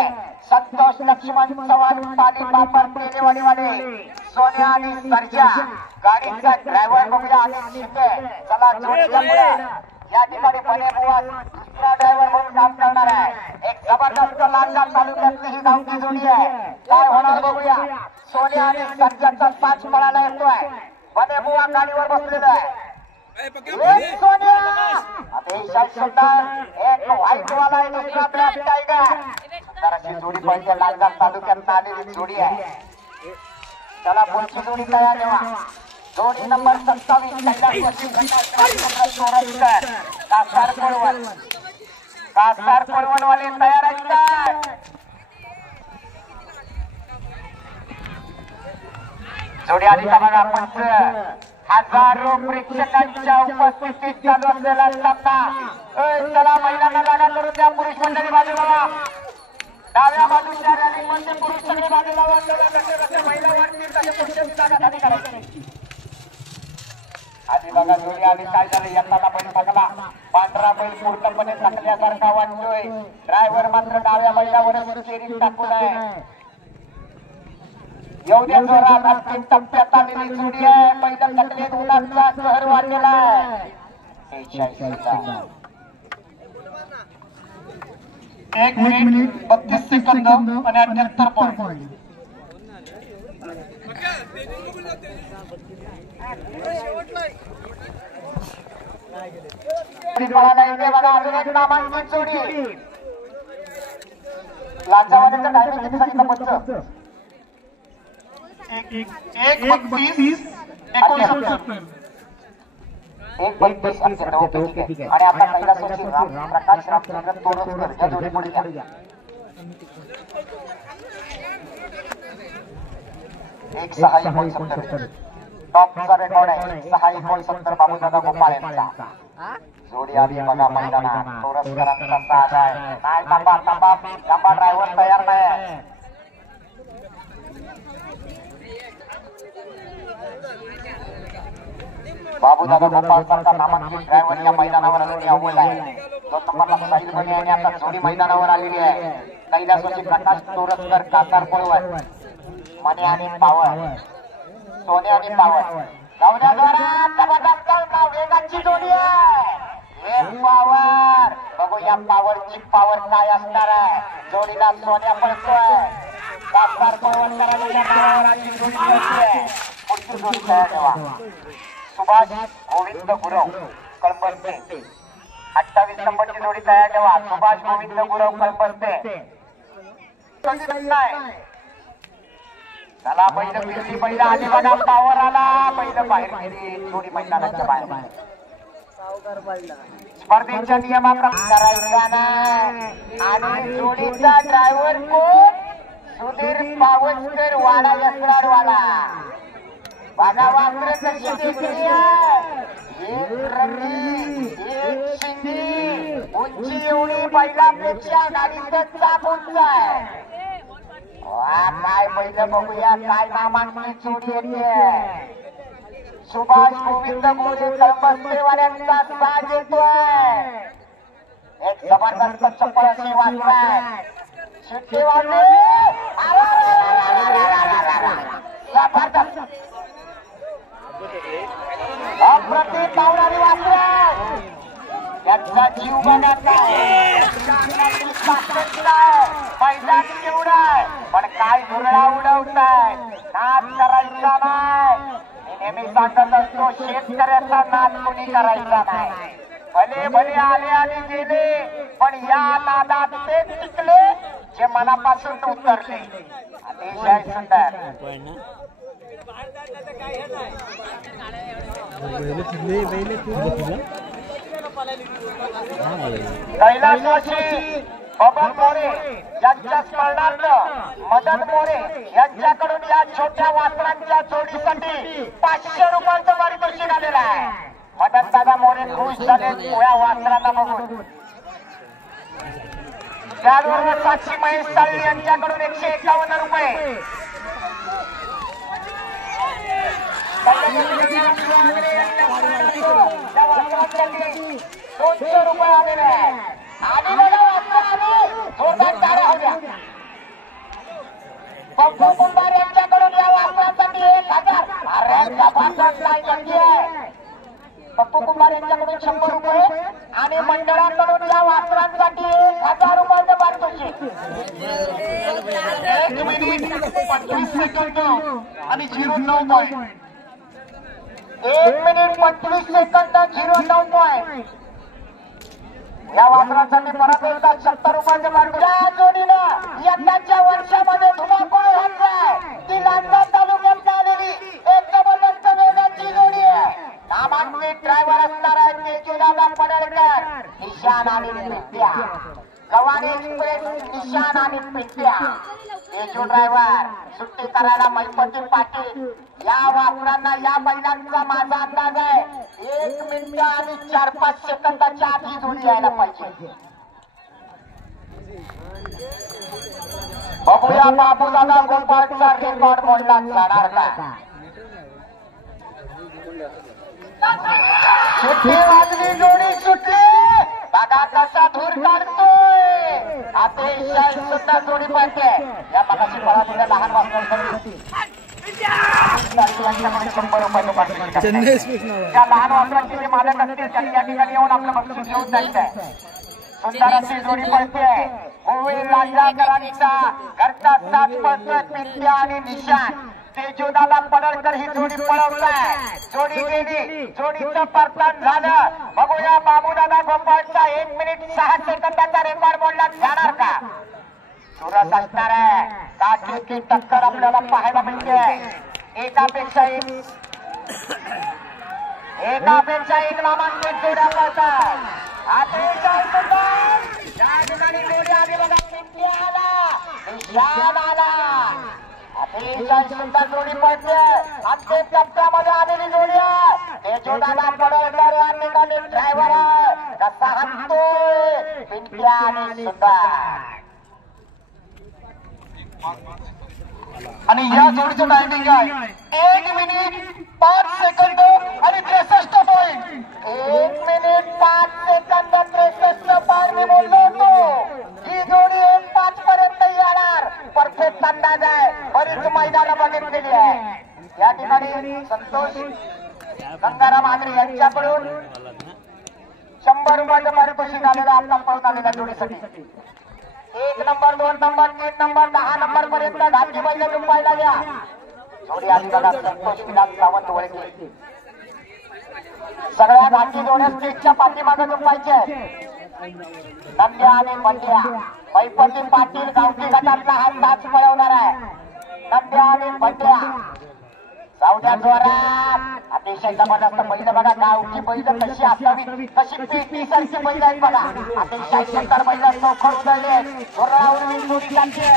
संतोष लक्ष्मण चव्हाण पाली बापर पेलेवाडीवाले सोन्या आणि सर्जा गाडीचा ड्रायव्हर बघूया आणि शिंदे चला जोडीच्या पुढे या ठिकाणी पणे बुवा दुसरा ड्रायव्हर म्हणून काम करणार आहे एक जबरदस्त लालगाव तालुक्यातली ही गावठी जोडी आहे काय होणार बघूया सोन्या आणि सर्जाचा 5 पळायला येतोय पणे बुवा गाडीवर बसलेला आहे सोन्या अतिशय सुंदर एक व्हाईटवाला आहे दुसरा ब्लॅक टायगर सुंदर अशी जोडी पाहिजे लालगाव तालुक्यात आलेली जोडी आहे चला पुढची जोडी तयार ठेवा जोडी नंबर 27 कासार कोळवण वाले तयार आहेत जोडी आली का बघा पंच हजारो प्रेक्षकांच्या उपस्थितीत चालू असलेला सामना चला महिलांना जागा करून द्या पुरुष मंडळी बाजूला डाव्या बाजूच्या रॅलीमध्ये पुरुष सगळे बाजूला महिला वाढतील तसे पुरुषांची जागा खाली करायची आधी बघा जोडी आली काय झालं येताना पण बघला पांढरा बैल पूर्णपणे थकल्यासारखा वाटतोय. ड्रायव्हर मात्र डाव्या बैलावर स्टेरिंग टाकून आहे. एवढ्या जोरात अंतिम टप्प्यात आलेली जोडी आहे. बैल थकले उन्हाचा कहर वाढलेला आहे. 1 मिनिट 32 सेकंद आणि 78 पॉइंट. अजून एक नामांकित जोडी. लांजावाल्याचं टायमिंग किती सांगितलं पंच? 1:32 69. 1:32 ठीक आहे. आणि आता पहिला सचिन प्रकाश रामचंद्र तोरसकर या जोडी पुढे घ्या. 1:06 टॉपचा रेकॉर्ड आहे. 6:69 बाबूदादा गोपाळ यांचा. जोडी आली बघा मैदानात. तोरसकरांचा साथ आहे. नाही थांबा ड्रायव्हर तयार नाही. बाबूदादा गोपाळ सारखा नामांकित ड्रायव्हर या मैदानावर अवघड आहे. 2 नंबरला साहिल बने आणि आता जोडी मैदानावर आलेली आहे. कैलासवासी प्रकाश तोरसकर, कासार पळवण, मने आणि पावर, सोने आणि पावर. वेगाची जोडी आहे. पावर बघू या पावरची पावर काय असणार आहे. जोडीला सोन्या पडतोय. कासार पळवणकरांच्या नावावरची जोडी पडतोय. पुढची जोडी तयार ठेवा. सुभाष गोविंद गुरव कळंबस्ते. 28 नंबरची जोडी तयार ठेवा. सुभाष गोविंद गुरव कळंबस्ते. चला बैल फिरली. बैल आली बघा. पावर आला. बैल बाहेर गेली. जोडी मैदानाच्या बाहेर. स्पर्धेच्या नियमाप्रमाणे करायचा नाही. आणि जोडीचा ड्रायव्हर कोण? सुधीर पावसकर वाडा यसराडवाला. बघा वासरे कशी दिसली आहे. एक रंगी, एक शिंगी, उंची एवढी बैलापेक्षा गाडीचं चाप उंच आहे. काय बैल बघूया. काय नामांकित जोडी येते. सुभाष गोविंद मोरे कळंबस्तेवाल्यांचा साज येतोय. एक जबरदस्त चप्पल अशी वाजलाय. शिट्टी वाजली. जबरदस्त अप्रतिम पावणारी वासरे. यांचा जीव बघायचा आहे. मैदान केवढा आहे पण काय धुरळा उडवताय. नाच करायचा नाही. नेहमी सांगत असतो शेतकऱ्याचा नाच कोणी करायचा नाही. भले भले आले आणि गेले पण या नादात ते टिकले जे मनापासून उतरले. अतिशय सुंदर. कैलासवासी बबन मोरे यांच्या स्मरणार्थ मदन मोरे यांच्याकडून या छोट्या वासरांच्या जोडीसाठी 500 रुपयांचं पारितोषिक आलेलं आहे. मदन दादा मोरे खुश झाले या वासरांना बघून. त्याचबरोबर साक्षी महेश साळी यांच्याकडून 151 रुपये. 200 रुपये आलेले आहे. आणि बघा जोरदार टाळ्या होत्या. पप्पू कुंभार यांच्याकडून या वासरासाठी 1000. अरे जबरदस्त लाईन आहे. पप्पू कुंभार यांच्याकडून 100 रुपये आणि मंडळाकडून या वासरांसाठी 1000 रुपयाचं पारितोषिक. 1 मिनिट 25 सेकंद आणि 09 पॉइंट. 1 minute 25 second 09 point. या वासरांसाठी परत एकदा 70 रुपयाचे पारितोषिक. या जोडीनं यंदाच्या वर्षामध्ये धुमाकूळ घातलाय. ती लांजा तालुक्यात आलेली एक जबरदस्त वेगाची जोडी आहे. नामांकित ड्रायव्हर असणार आहे तेजूदादा पडळकर, निशान आणि पिंट्या. गवाणी एक्सप्रेस निशान आणि पिंट्या. तेजू ड्रायव्हर सुट्टी करायला मैपती पाटील. या वासरांना या बैलांचा माझा अंदाज आहे 1 मिनिट आणि 4-5 सेकंदाच्या आत ही जोडी यायला पाहिजे. बघूया बाबूदादा गोपाळचा रेकॉर्ड मोडला जाणार का. सुट्टी वाजली, जोडी सुटली. बघा कसा धूर काढतोय. अतिशय सुंदर जोडी पाहिजे. या मगाशी पळालेल्या लहान वासरांसाठी चेन्नई एक्सप्रेस नाव आहे. त्या लहान वासरांचे जे मालक असतील त्यांनी या ठिकाणी येऊन आपलं बक्षीस घेऊन जायचंय. सुंदर अशी जोडी पळते. गोविंद लांजाकरांचा घरचा साथ पळतोय. पिंट्या आणि निशान. तेजूदादा पडळकर ही जोडी पळवताय. जोडी गेली, जोडीचं परतन झालं. बघूया बाबूदादा गोपाळचा 1 मिनिट 6 सेकंदाचा रेकॉर्ड मोडला जाणार का? सुरत असणार आहे. काठी टक्कर आपल्याला पाहायला मिळते. एकापेक्षा एक नामांकित जोड्या पळतात. अतिशय सुंदर या ठिकाणी जोडी आली बघा. पिंट्याला निशान आला. अतिशय सुंदर जोडी पळते. अंतिम टप्प्यामध्ये आलेली जोडी आहे. तेजूदादा पडळकर या ठिकाणी ड्रायव्हर आहे. कसा हाणतोय पिंट्या आणि सुंदर. आणि या जोडीचं टायमिंग आहे 1 मिनिट 5 सेकंद आणि 63 पॉईंट. 1 मिनिट 5 सेकंद 63 पॉईंट मी बोललो होतो. ही जोडी 1-5 पर्यंत येणार. परफेक्ट अंदाज आहे. बरीच मैदानं बघितलेली आहे. या ठिकाणी संतोष गंगाराम आगरे यांच्याकडून 100 रुपयाचं पारितोषिक आलेलं आपला पळून आलेल्या जोडीसाठी. 1 नंबर 2 नंबर 3 नंबर 10 नंबर पर्यंत घाटी बैल झुंपायला घ्या. जोडी आली बघा. संतोष विलास सावंत ओळखी. सगळ्या घाटी जोड्या स्टेजच्या पाठीमागे झुंपायचे. नंद्या आणि बंड्या. मैपती पाटील गावठी गटातला हा ताज पळवणार आहे. नंद्या आणि बंड्या जाऊद्या जोरात. अतिशय जबरदस्त बैल बघा. गावठी बैल कशी असावी, कशी पेटी सारखी बैल आहेत बघा. अतिशय सुंदर बैल चौखड उधळले. जोरावर जोडी लागते.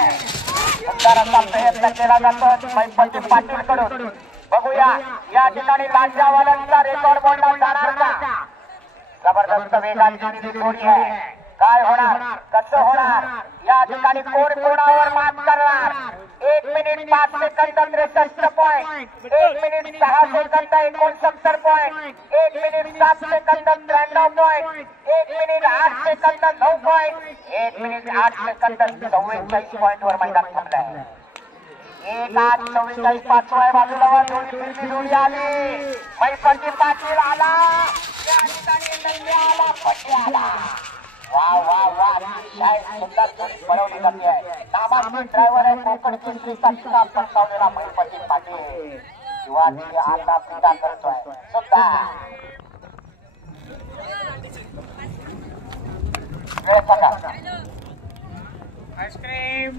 सुंदर असा प्रयत्न केला जातो मैपती पाटील कडून. बघूया या ठिकाणी लांजावाल्यांचा रेकॉर्ड मोडला जाणार का? जबरदस्त वेगाची जोडी आहे. काय होणार, कसं होणार, या ठिकाणी कोण कोणावर मात करणार? 1 minute 5 second 63 point. 1 minute 6 second 69 point. 1 minute 7 second 93 point. 1 minute 8 second 9 point. 1 minute 8 second 44 point वर मैदान थांबलंय. 1:44 पाचव्या बाजूला जोडी आली. मैपती पाटील आला. या ठिकाणी नंदी आला, पट्टी आला. वा वा वा. अतिशय सुंदर जोडी पळवली जाते. नामांकित ड्रायव्हर आहे कोकणची श्रीसंस्था पळवलेला मैपती पाटील. शिवाजी आता पिता करतोय सुद्धा. वेळ सांगा. आईस्क्रीम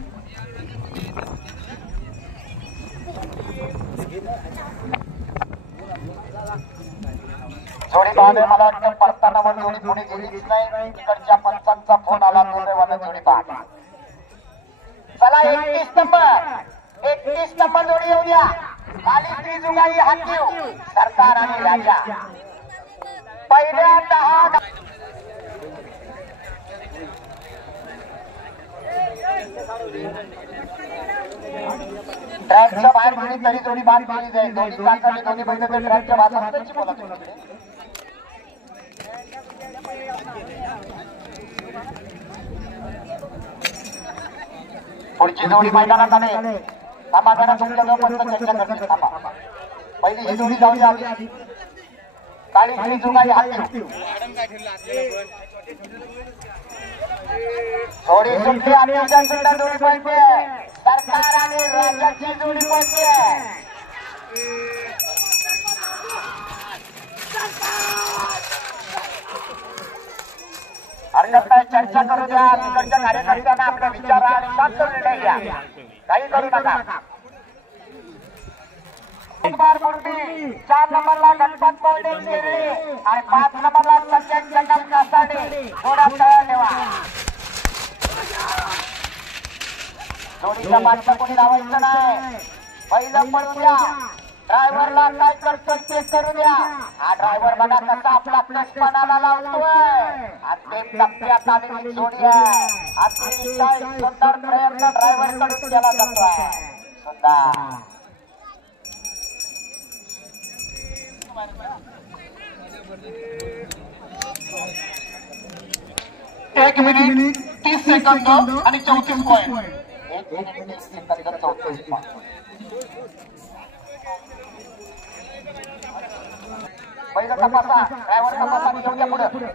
जोडी बाद आहे. मला वाटतं पडताना पण जोडी पुढे गेलीच नाही. तिकडच्या पंचांचा फोन आला. दुर्दैवाने जोडी बाद. चला 31 नंबर जोडी येऊ द्या. खाली त्रिजुगाई हातीव सरकार आणि राजा. पहिल्या 10 ट्रॅकच्या बाहेर गेली तरी जोडी बाद केली जाईल. दोन्ही चाकाने दोन्ही बैल ट्रॅकच्या बाद असल्याची बोलत होती. पुढची जोडी मैदानात आले. थांबा जरा तुमच्या जवळपर्यंत चर्चा करते. थांबा. पहिली ही जोडी जाऊ द्या. काळी हिळी जुगाई हाती जोडी सुटली. आणि सुद्धा जोडी पळते. सरकार आणि राजाची जोडी पळते. हरकत नाही, चर्चा करू द्या. तिकडच्या कार्यकर्त्यांना आपल्या विचार आणि शांत निर्णय घ्या. काही करू नका. 4 नंबरला गणपत पवडे शिर्डी आणि 5 नंबरला सज्जन जगम कासाडे. थोडा तयार ठेवा. जोडीच्या मागचं कोणी लावायचं नाही. पहिलं पळू द्या. ड्रायव्हरला काय करतो ते करू द्या. हा ड्रायव्हर बघा कसा आपला कष्टपणाला लावतोय. अंतिम टप्प्यात आलेली जोडी आहे. अतिशय सुंदर प्रयत्न ड्रायव्हर कडून केला जातोय. सुंदर 1 मिनिट 30 सेकंद आणि 34 पॉइंट. 1 minute 30 second 34 point. पहिला तपासा ड्रायव्हर तपासा आणि घेऊन या पुढे.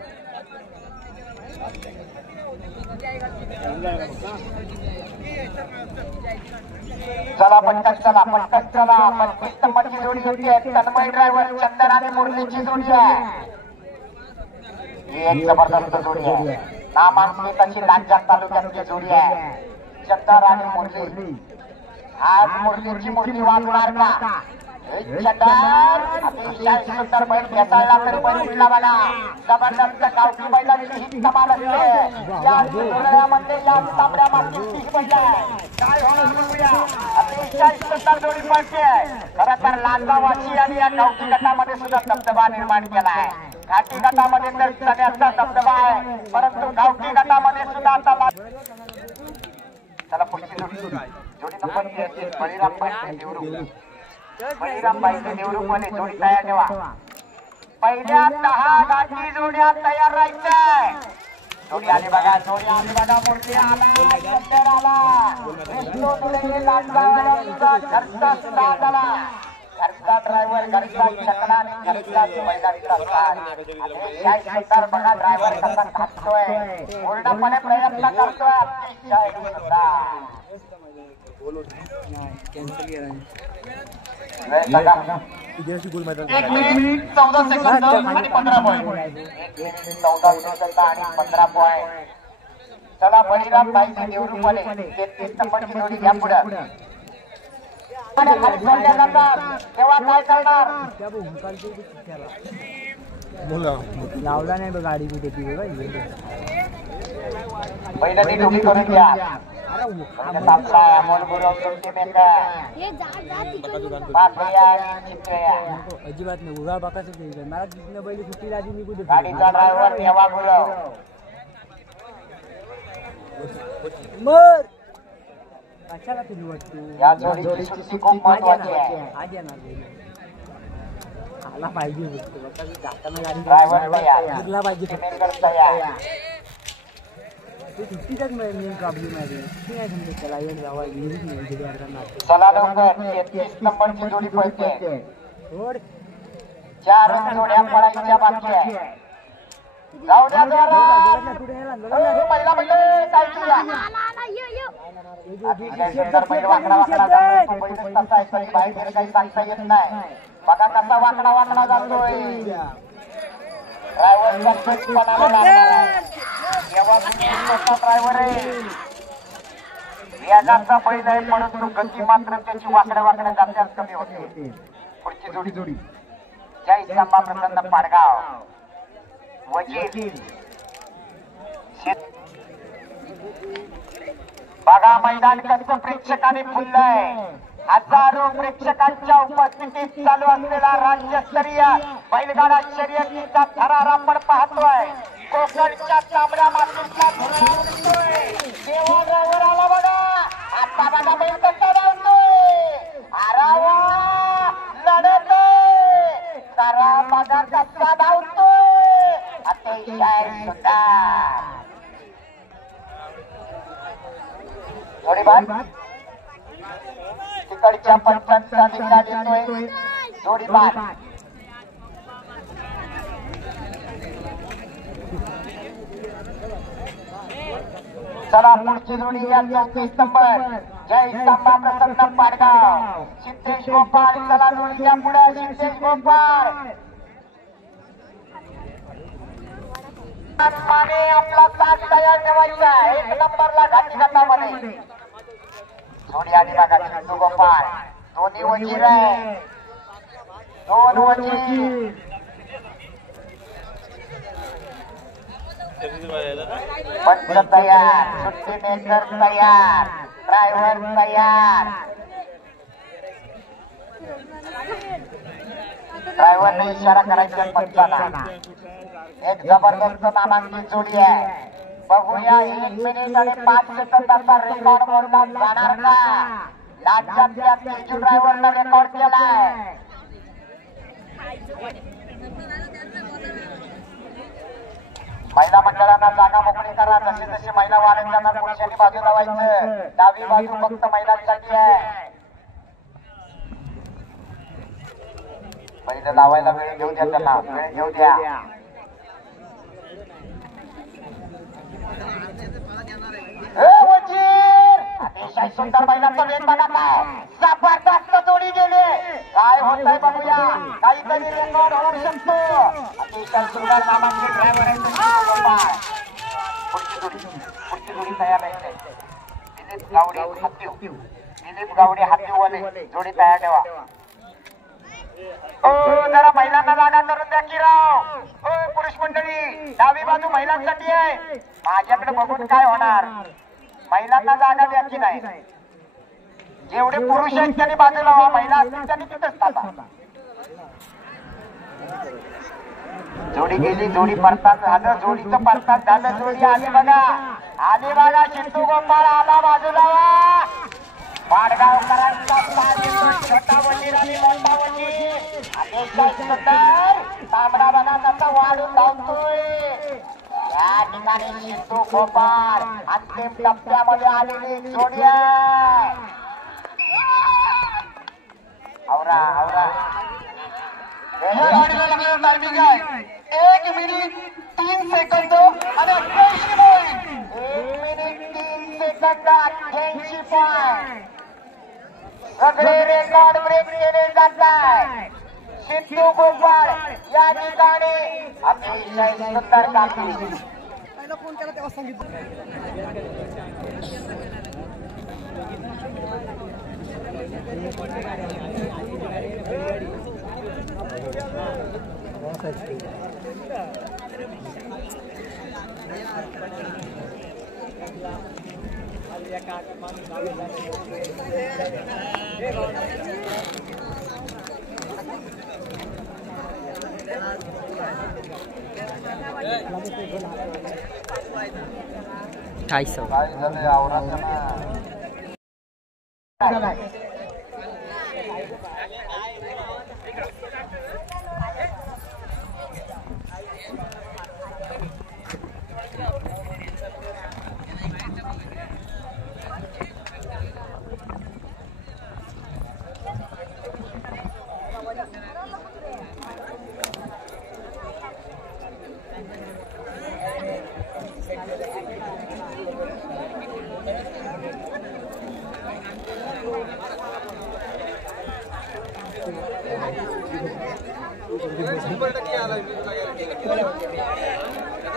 चला पटकन चला पटकन चला. 35 नंबरची जोडी होती आहे. तन्मय ड्रायव्हर चंदन आणि मुरलीची जोडी आहे. ही एक जबरदस्त जोडी आहे. नामांकित अशी लांजा तालुक्यातली जोडी आहे. चंदन आणि मुरली. आज मुरलीची मूर्ती वाजणार का? अतिशय सुंदर बैल बेसाळला तरी बैल उठला बघा. जबरदस्त गावठी बैलांची ही कमाल असते. या जोड्यामध्ये या तांबड्या मातीची ही बैल आहे. काय होणार बघूया. अतिशय सुंदर जोडी पडते. खरं तर लांजावाची आणि या गावठी गटामध्ये सुद्धा दबदबा निर्माण केला आहे. घाटी गटामध्ये तर सगळ्याचा दबदबा आहे, परंतु गावठी गटामध्ये सुद्धा आता. चला पुढची जोडी नंबर 33 बळीराम पाहिजे देवरू. बळीराम पाहिजे देवरू मध्ये जोडी तयार ठेवा. पहिल्या 10 गाठी जोड्या तयार राहायच्या. जोडी आली बघा. जोडी आली बघा. मूर्ती आला. शंकर आला. विष्णू दुलेले लांजावाला घरचा स्टार्ट आला. घरचा ड्रायव्हर घरचा चकला आणि घरचा मैदानीचा अतिशय सुंदर बघा. ड्रायव्हर कसा थांबतोय. पूर्णपणे प्रयत्न करतोय. अतिशय सुंदर. एक मिनिट 14 सेकंद आणि 15 पॉइंट. 1 मिनिट 14 सेकंद आणि 15 पॉइंट. चला बळीराम पाहिजे देवरू मध्ये 33 नंबरची जोडी घ्या पुढे. तेव्हा काय करणार. लावला नाही गाडी कुठे पहिल्यांदा डोकी करून घ्या. आपला मोलगुरव अजिबात नाही. उभा बघायचं मला तिथनं बैल सुट्टी राजी मी कुठे. गाडीचा ड्रायव्हर देवा गुरव. मर कशाला तुझी वाटतो. या जोडीची सुट्टी खूप महत्वाची आहे. आज येणार आला पाहिजे. जाताना गाडी ड्रायव्हर तयार. फिरला पाहिजे. सिमेंटर तयार. ते सुट्टीचाच मेन प्रॉब्लेम आहे. सुट्टी नाही समजत त्याला. येऊन जावा विहिरीच नाही करणार. चला लवकर 33 नंबरची जोडी पळते. सोड 4 जोड्या पळायच्या बाकी आहे. जाऊ द्या जोरात. पहिला पहिले काय केला. सुंदर बैल वाकडा वाकडा जातोय. तो बैल कसा आहे तरी बाहेर काही सांगता येत नाही. बघा कसा वाकडा वाकडा जातोय. ड्रायव्हरचा चोचपणाला लागला. तेव्हा मोठा ड्रायव्हर आहे. याचा बैल आहे परंतु गती मात्र त्याची वाकड्या वाकड्या जात्यात कमी होते. पुढची जोडी जय संभा प्रसन्न पाडगाव वजीर. बघा मैदान कसं प्रेक्षकांनी फुललंय. हजारो प्रेक्षकांच्या उपस्थितीत चालू असलेला राज्यस्तरीय बैलगाडा शर्यतीचा थरार आपण पाहतोय. कोकणच्या तांबड्या मातीतला देवा ड्रायव्हर आला बघा. आता बघा बैल कसा धावतोय. आरावा लढत तारा बघा कसा धावतोय. अतिशय सुंदर जोडी बाद. तिकडच्या पंचांचा निकाल येतोय. जोडी बाद. चला पुढची जोडी या 34 नंबर जय संभा प्रसन्न पाडगाव सिद्धेश गोपाळ. चला जोडी या पुढे सिद्धेश गोपाळ. मागे आपला साथ तयार ठेवायचा. 1 नंबरला घाटी गटामध्ये जोडी आली बघा. सिद्धू गोपाळ. दोन्ही वजीर आहे. 2 वजीर. पंच तयार. सुट्टी मेकर तयार. ड्रायव्हर तयार. ड्रायव्हरने इशारा करायचा पंचाला. एक जबरदस्त नामांकित जोडी आहे. बघूया 1 मिनिट आणि 5 सेकंदाचा रेकॉर्ड मोडला जाणार का. राज्यातल्या तेजू ड्रायव्हरने रेकॉर्ड केलाय. महिला मंडळांना जागा मोकळी करा. जसे जसे महिला वाढत जाणार पुरुषांनी बाजू लावायचं. डावी बाजू फक्त महिलांसाठी आहे. पहिलं लावायला वेळ घेऊ द्या, त्यांना वेळ घेऊ द्या. अतिशय सुंदर महिलांचा वेग बघा काय जबरदस्त जोडी गेले. काय होत आहे बघूया, काहीतरी रेकॉर्ड होऊ शकतो. अतिशय सुंदर नामांकित ड्रायव्हर आहे. पुढची जोडी तयार आहे. दिलीप गावडे हातीवाले जोडी तयार ठेवा. ओ जरा महिलांना जागा करून द्या की राव. ओ पुरुष मंडळी डावी बाजू महिलांसाठी आहे. माझ्याकडे बघून काय होणार, महिलांना जागा द्या की नाही. जेवढे पुरुष आहेत त्यांनी बाजूला व्हा, महिला असतील त्यांनी तिथंच थांबा. जोडी गेली, जोडी परतात झालं, जोडीचं परतात झालं, जोडी आली बघा चिंटू गोपाळ आला बाजूला व्हा. पाडगावकरांचा छोटा वजीर आणि मोठा वजीर तांबडा बघा कसा वाढून धावतोय. या ठिकाणी चिंटू गोपाळ अंतिम टप्प्यामध्ये आलेली जोडी आहे. आवरा गाडीला लागलेला टायमिंग आहे 1 मिनिट 3 सेकंद आणि 88 पॉईंट. 1 minute 3 second 88 point. सगळे रेकॉर्ड ब्रेक केले जात आहे. चिंटू गोपाळ या ठिकाणी अतिशय सुंदर कामगिरी. फोन केला तेव्हा सांगितलं. काय झालं आवराचं ना.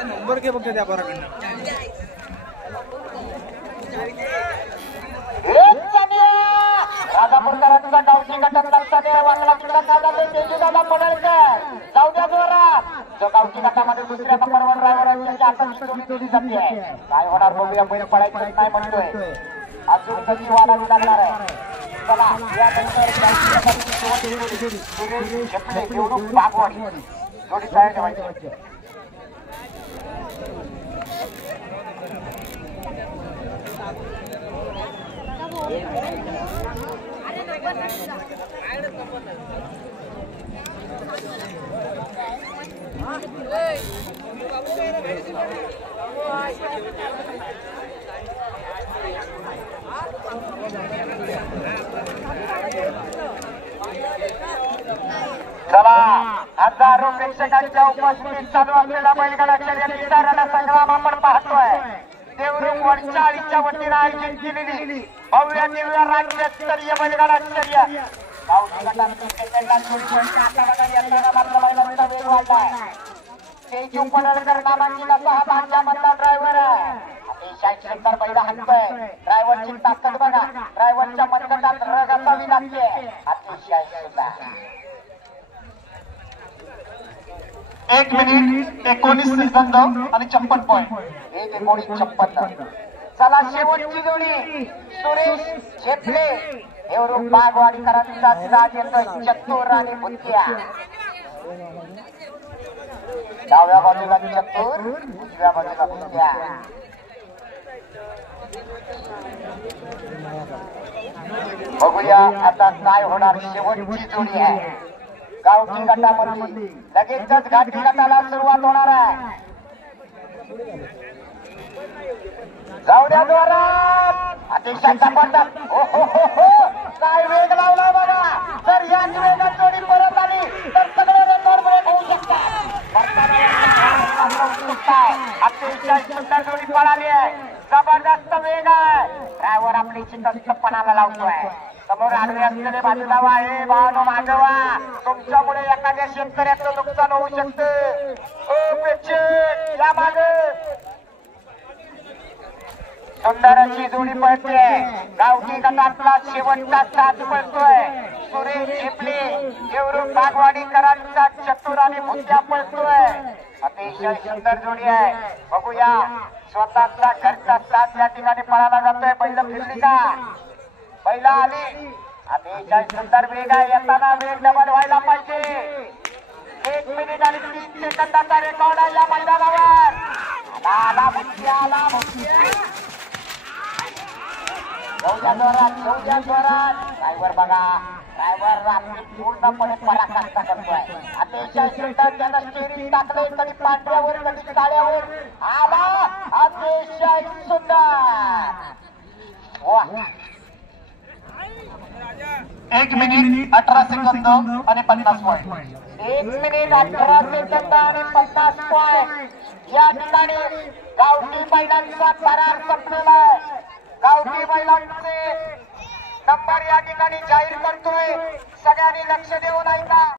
नंबर के बघतो त्या बरोबर राजापूरकरांचा गावठी गटातला सध्या वाकला तिकडा काढला ते तेजूदादा पडळकर जाऊ द्या जोरात. जो गावठी गटामध्ये दुसऱ्या नंबरवर ड्रायव्हर आहे त्याची आता जोडी जाते. काय होणार बघूया, बैल पडायचं नाही म्हणतोय. अजून कधी वाढावी लागणार आहे. चला या जोडी तयार ठेवायची. चला हजारो प्रेक्षकांच्या उपस्थितीत चालू असलेला बैलगाडा शर्यतीचा रणसंग्राम आपण पाहतोय. देवरुख वडचाळीच्या वतीने आयोजित केलेली भव्य दिव्य राज्यस्तरीय बैलगाडा शर्यत. गावठी गटात वेग वाढलाय. तेजू पडळकर नामांकिताचा हा भाजपमधला ड्रायव्हर आहे. अतिशय सुंदर बैल हाणतोय. ड्रायव्हरची ताकद बघा, ड्रायव्हरच्या मनगटात रग असावी लागते. अतिशय सुंदर. 1 मिनिट 19 सेकंद आणि 56 पॉईंट. 1:19:56. चला शेवटची जोडी सुरेश झेपले देवरुख बागवाडीकरांचा राजेंद्र चतुर आणि बुद्धिया. डाव्या बाजूला चतुर, उजव्या बाजूला बुद्धिया. बघूया आता काय होणार. शेवटची जोडी आहे गावठी गटामध्ये. लगेचच घाटी गटाला सुरुवात होणार आहे. जाऊ द्या जोरात अतिशय जबरदस्त काय वेग लावला बघा जर याच वेगात जोडी परत आली तर सगळे रेकॉर्ड ब्रेक होऊ शकतात अतिशय सुंदर जोडी पळाली आहे जबरदस्त वेग आहे ड्रायव्हर आपली चिकटपणाला लावतोय समोर आडवे असलेले बाजूला आहे भावनो मागवा तुमच्यामुळे एखाद्या शेतकऱ्याचं नुकसान होऊ शकतं या मागे सुंदर अशी जोडी पळते गावठी गटातला शेवटचा साथ पळतोय सुरेश झेपले देवरूप बागवाडीकरांचा चतुर आणि भुत्या पळतोय अतिशय सुंदर जोडी आहे बघूया स्वतःचा घरचा साथ या ठिकाणी पळाला जातोय पहिलं फिरली का पहिला आली अतिशय सुंदर वेग आहे येताना वेग डबल व्हायला पाहिजे 1 मिनिट आणि 3 सेकंदाचा रेकॉर्ड आहे या मैदानावर आला ड्रायव्हर बघा ड्रायव्हर रात्री पूर्णपणे पराकाष्ठा करतोय अतिशय सुंदर त्यानं स्टेरिंग टाकले कधी पांढऱ्यावर कधी काळ्यावर आला अतिशय सुंदर 1 मिनिट 18 सेकंद आणि 50 पॉईंट 1 मिनिट 18 सेकंद आणि 50 पॉईंट या ठिकाणी गावठी बैलांचा करार संपलेला आहे गावठी बैलांचे नंबर या ठिकाणी जाहीर करतोय सगळ्यांनी लक्ष देऊन ऐका